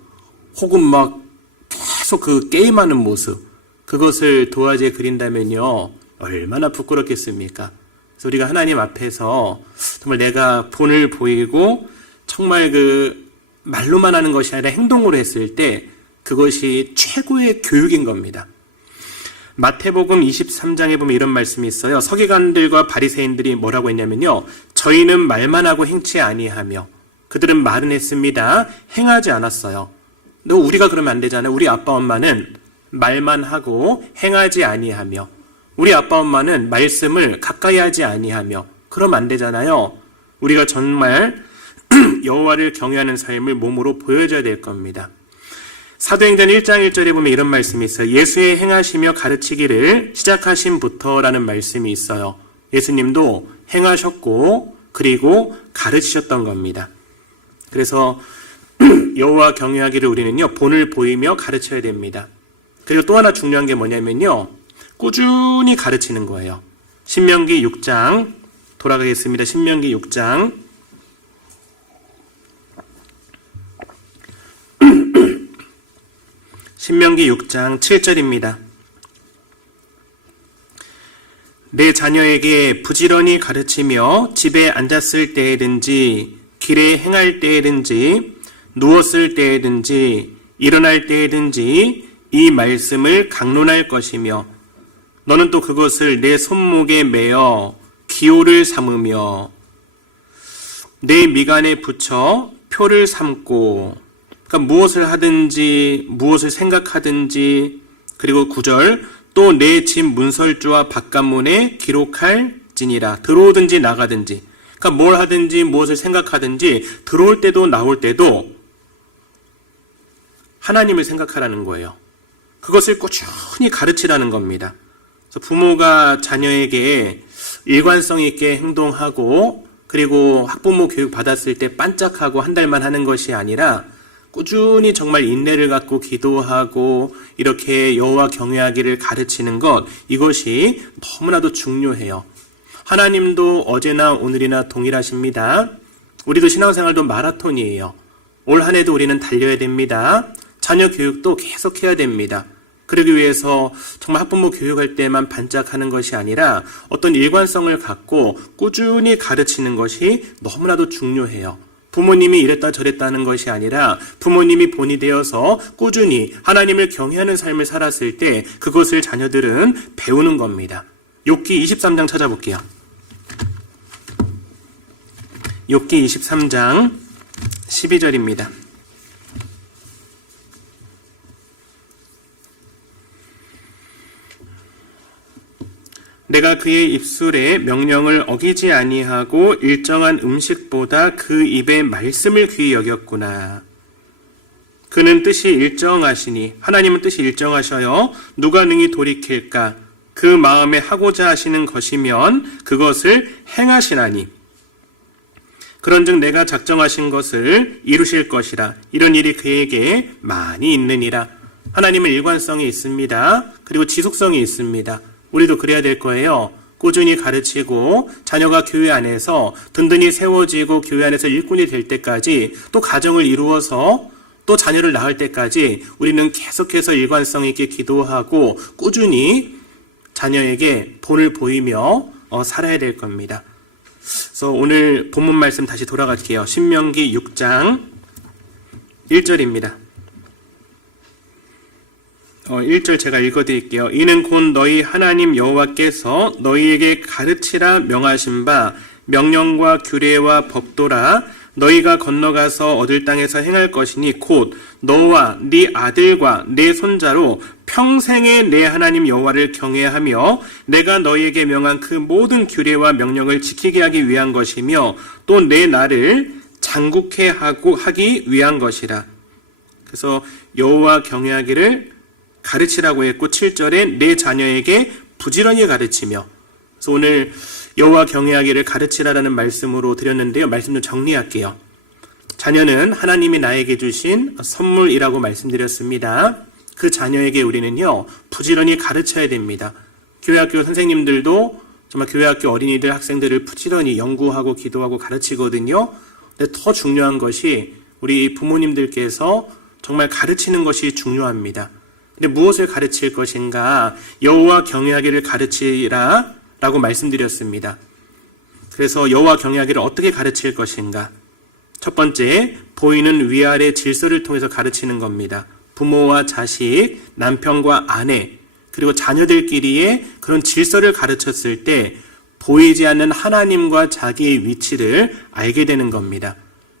혹은 막 계속 그 게임하는 모습, 그것을 도화지에 그린다면요, 얼마나 부끄럽겠습니까? 그래서 우리가 하나님 앞에서 정말 내가 본을 보이고 정말 그 말로만 하는 것이 아니라 행동으로 했을 때 그것이 최고의 교육인 겁니다. 마태복음 23장에 보면 이런 말씀이 있어요. 서기관들과 바리새인들이 뭐라고 했냐면요, 저희는 말만 하고 행치 아니하며, 그들은 말은 했습니다, 행하지 않았어요. 너 우리가 그러면 안 되잖아요. 우리 아빠 엄마는 말만 하고 행하지 아니하며, 우리 아빠 엄마는 말씀을 가까이 하지 아니하며, 그러면 안 되잖아요. 우리가 정말 여호와를 경외하는 삶을 몸으로 보여줘야 될 겁니다. 사도행전 1장 1절에 보면 이런 말씀이 있어요. 예수의 행하시며 가르치기를 시작하신부터라는 말씀이 있어요. 예수님도 행하셨고 그리고 가르치셨던 겁니다. 그래서 여호와 경외하기를 우리는요, 본을 보이며 가르쳐야 됩니다. 그리고 또 하나 중요한 게 뭐냐면요, 꾸준히 가르치는 거예요. 신명기 6장 돌아가겠습니다. 신명기 6장 신명기 6장 7절입니다. 내 자녀에게 부지런히 가르치며 집에 앉았을 때에든지 길에 행할 때에든지 누웠을 때에든지 일어날 때에든지 이 말씀을 강론할 것이며 너는 또 그것을 내 손목에 매어 기호를 삼으며 내 미간에 붙여 표를 삼고, 그러니까 무엇을 하든지 무엇을 생각하든지, 그리고 9절 또 내 집 문설주와 바깥문에 기록할지니라. 들어오든지 나가든지, 그러니까 뭘 하든지 무엇을 생각하든지 들어올 때도 나올 때도 하나님을 생각하라는 거예요. 그것을 꾸준히 가르치라는 겁니다. 그래서 부모가 자녀에게 일관성 있게 행동하고 그리고 학부모 교육 받았을 때 반짝하고 한 달만 하는 것이 아니라 꾸준히 정말 인내를 갖고 기도하고 이렇게 여호와 경외하기를 가르치는 것, 이것이 너무나도 중요해요. 하나님도 어제나 오늘이나 동일하십니다. 우리도 신앙생활도 마라톤이에요. 올 한 해도 우리는 달려야 됩니다. 자녀 교육도 계속해야 됩니다. 그러기 위해서 정말 학부모 교육할 때만 반짝하는 것이 아니라 어떤 일관성을 갖고 꾸준히 가르치는 것이 너무나도 중요해요. 부모님이 이랬다 저랬다는 것이 아니라 부모님이 본이 되어서 꾸준히 하나님을 경외하는 삶을 살았을 때 그것을 자녀들은 배우는 겁니다. 욥기 23장 찾아볼게요. 욥기 23장 12절입니다. 내가 그의 입술에 명령을 어기지 아니하고 일정한 음식보다 그 입의 말씀을 귀히 여겼구나. 그는 뜻이 일정하시니, 하나님은 뜻이 일정하셔요. 누가 능히 돌이킬까? 그 마음에 하고자 하시는 것이면 그것을 행하시나니. 그런즉 내가 작정하신 것을 이루실 것이라. 이런 일이 그에게 많이 있느니라. 하나님은 일관성이 있습니다. 그리고 지속성이 있습니다. 우리도 그래야 될 거예요. 꾸준히 가르치고 자녀가 교회 안에서 든든히 세워지고 교회 안에서 일꾼이 될 때까지, 또 가정을 이루어서 또 자녀를 낳을 때까지 우리는 계속해서 일관성 있게 기도하고 꾸준히 자녀에게 본을 보이며 살아야 될 겁니다. 그래서 오늘 본문 말씀 다시 돌아갈게요. 신명기 6장 1절입니다. 1절 제가 읽어드릴게요. 이는 곧 너희 하나님 여호와께서 너희에게 가르치라 명하신 바 명령과 규례와 법도라 너희가 건너가서 얻을 땅에서 행할 것이니 곧 너와 네 아들과 네 손자로 평생에 내 하나님 여호와를 경외하며 내가 너희에게 명한 그 모든 규례와 명령을 지키게 하기 위한 것이며 또 내 나를 장국해 하기 위한 것이라. 그래서 여호와 경외하기를 가르치라고 했고 7절에 내 자녀에게 부지런히 가르치며, 그래서 오늘 여호와 경외하기를 가르치라라는 말씀으로 드렸는데요. 말씀 좀 정리할게요. 자녀는 하나님이 나에게 주신 선물이라고 말씀드렸습니다. 그 자녀에게 우리는요, 부지런히 가르쳐야 됩니다. 교회학교 선생님들도 정말 교회학교 어린이들, 학생들을 부지런히 연구하고 기도하고 가르치거든요. 근데 더 중요한 것이 우리 부모님들께서 정말 가르치는 것이 중요합니다. 근데 무엇을 가르칠 것인가? 여호와 경외하기를 가르치라 라고 말씀드렸습니다. 그래서 여호와 경외하기를 어떻게 가르칠 것인가? 첫 번째, 보이는 위아래 질서를 통해서 가르치는 겁니다. 부모와 자식, 남편과 아내, 그리고 자녀들끼리의 그런 질서를 가르쳤을 때 보이지 않는 하나님과 자기의 위치를 알게 되는 겁니다.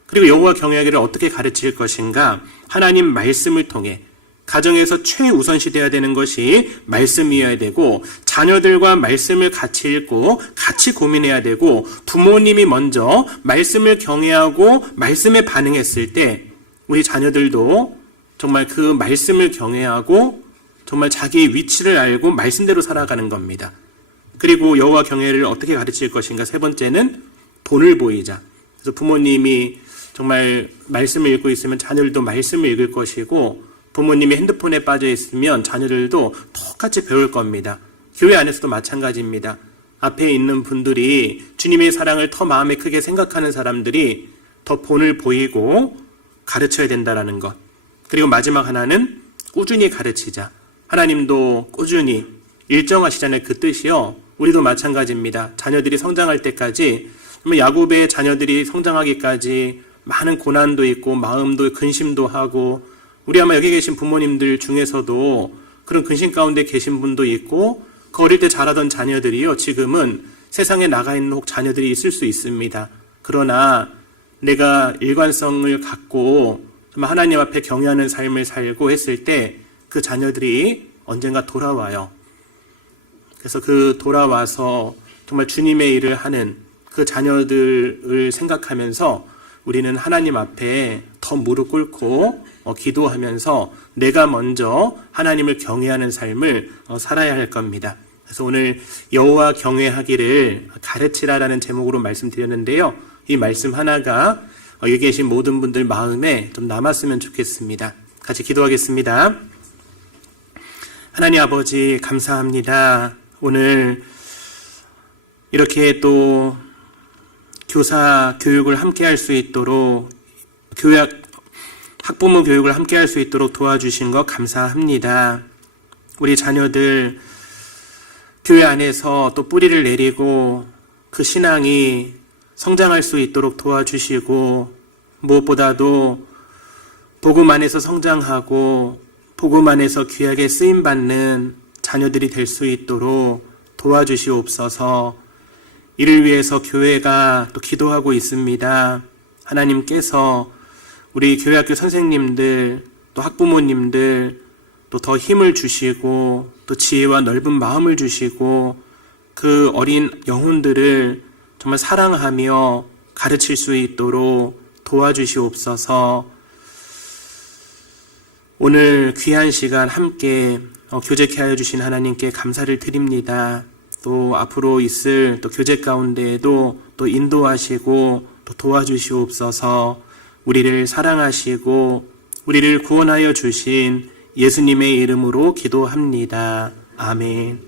그리고 여호와 경외하기를 어떻게 가르칠 것인가? 하나님 말씀을 통해, 가정에서 최우선시 되어야 되는 것이 말씀이어야 되고, 자녀들과 말씀을 같이 읽고 같이 고민해야 되고, 부모님이 먼저 말씀을 경외하고 말씀에 반응했을 때 우리 자녀들도 정말 그 말씀을 경외하고 정말 자기 위치를 알고 말씀대로 살아가는 겁니다. 그리고 여호와 경외를 어떻게 가르칠 것인가? 세 번째는 본을 보이자. 그래서 부모님이 정말 말씀을 읽고 있으면 자녀들도 말씀을 읽을 것이고, 부모님이 핸드폰에 빠져 있으면 자녀들도 똑같이 배울 겁니다. 교회 안에서도 마찬가지입니다. 앞에 있는 분들이 주님의 사랑을 더 마음에 크게 생각하는 사람들이 더 본을 보이고 가르쳐야 된다라는 것. 그리고 마지막 하나는 꾸준히 가르치자. 하나님도 꾸준히 일정하시잖아요. 그 뜻이요. 우리도 마찬가지입니다. 자녀들이 성장할 때까지, 야곱의 자녀들이 성장하기까지 많은 고난도 있고 마음도 근심도 하고, 우리 아마 여기 계신 부모님들 중에서도 그런 근심 가운데 계신 분도 있고, 그 어릴 때 자라던 자녀들이요, 지금은 세상에 나가 있는 혹 자녀들이 있을 수 있습니다. 그러나 내가 일관성을 갖고 정말 하나님 앞에 경외하는 삶을 살고 했을 때 그 자녀들이 언젠가 돌아와요. 그래서 그 돌아와서 정말 주님의 일을 하는 그 자녀들을 생각하면서 우리는 하나님 앞에 더 무릎 꿇고 기도하면서 내가 먼저 하나님을 경외하는 삶을 살아야 할 겁니다. 그래서 오늘 여호와 경외하기를 가르치라라는 제목으로 말씀드렸는데요. 이 말씀 하나가 여기 계신 모든 분들 마음에 좀 남았으면 좋겠습니다. 같이 기도하겠습니다. 하나님 아버지, 감사합니다. 오늘 이렇게 또 교사 교육을 함께 할 수 있도록, 학부모 교육을 함께 할 수 있도록 도와주신 것 감사합니다. 우리 자녀들 교회 안에서 또 뿌리를 내리고 그 신앙이 성장할 수 있도록 도와주시고, 무엇보다도 복음 안에서 성장하고 복음 안에서 귀하게 쓰임받는 자녀들이 될 수 있도록 도와주시옵소서. 이를 위해서 교회가 또 기도하고 있습니다. 하나님께서 우리 교회학교 선생님들, 또 학부모님들 또 더 힘을 주시고 또 지혜와 넓은 마음을 주시고 그 어린 영혼들을 정말 사랑하며 가르칠 수 있도록 도와주시옵소서. 오늘 귀한 시간 함께 교제케 하여 주신 하나님께 감사를 드립니다. 또 앞으로 있을 또 교제 가운데에도 또 인도하시고 또 도와주시옵소서. 우리를 사랑하시고 우리를 구원하여 주신 예수님의 이름으로 기도합니다. 아멘.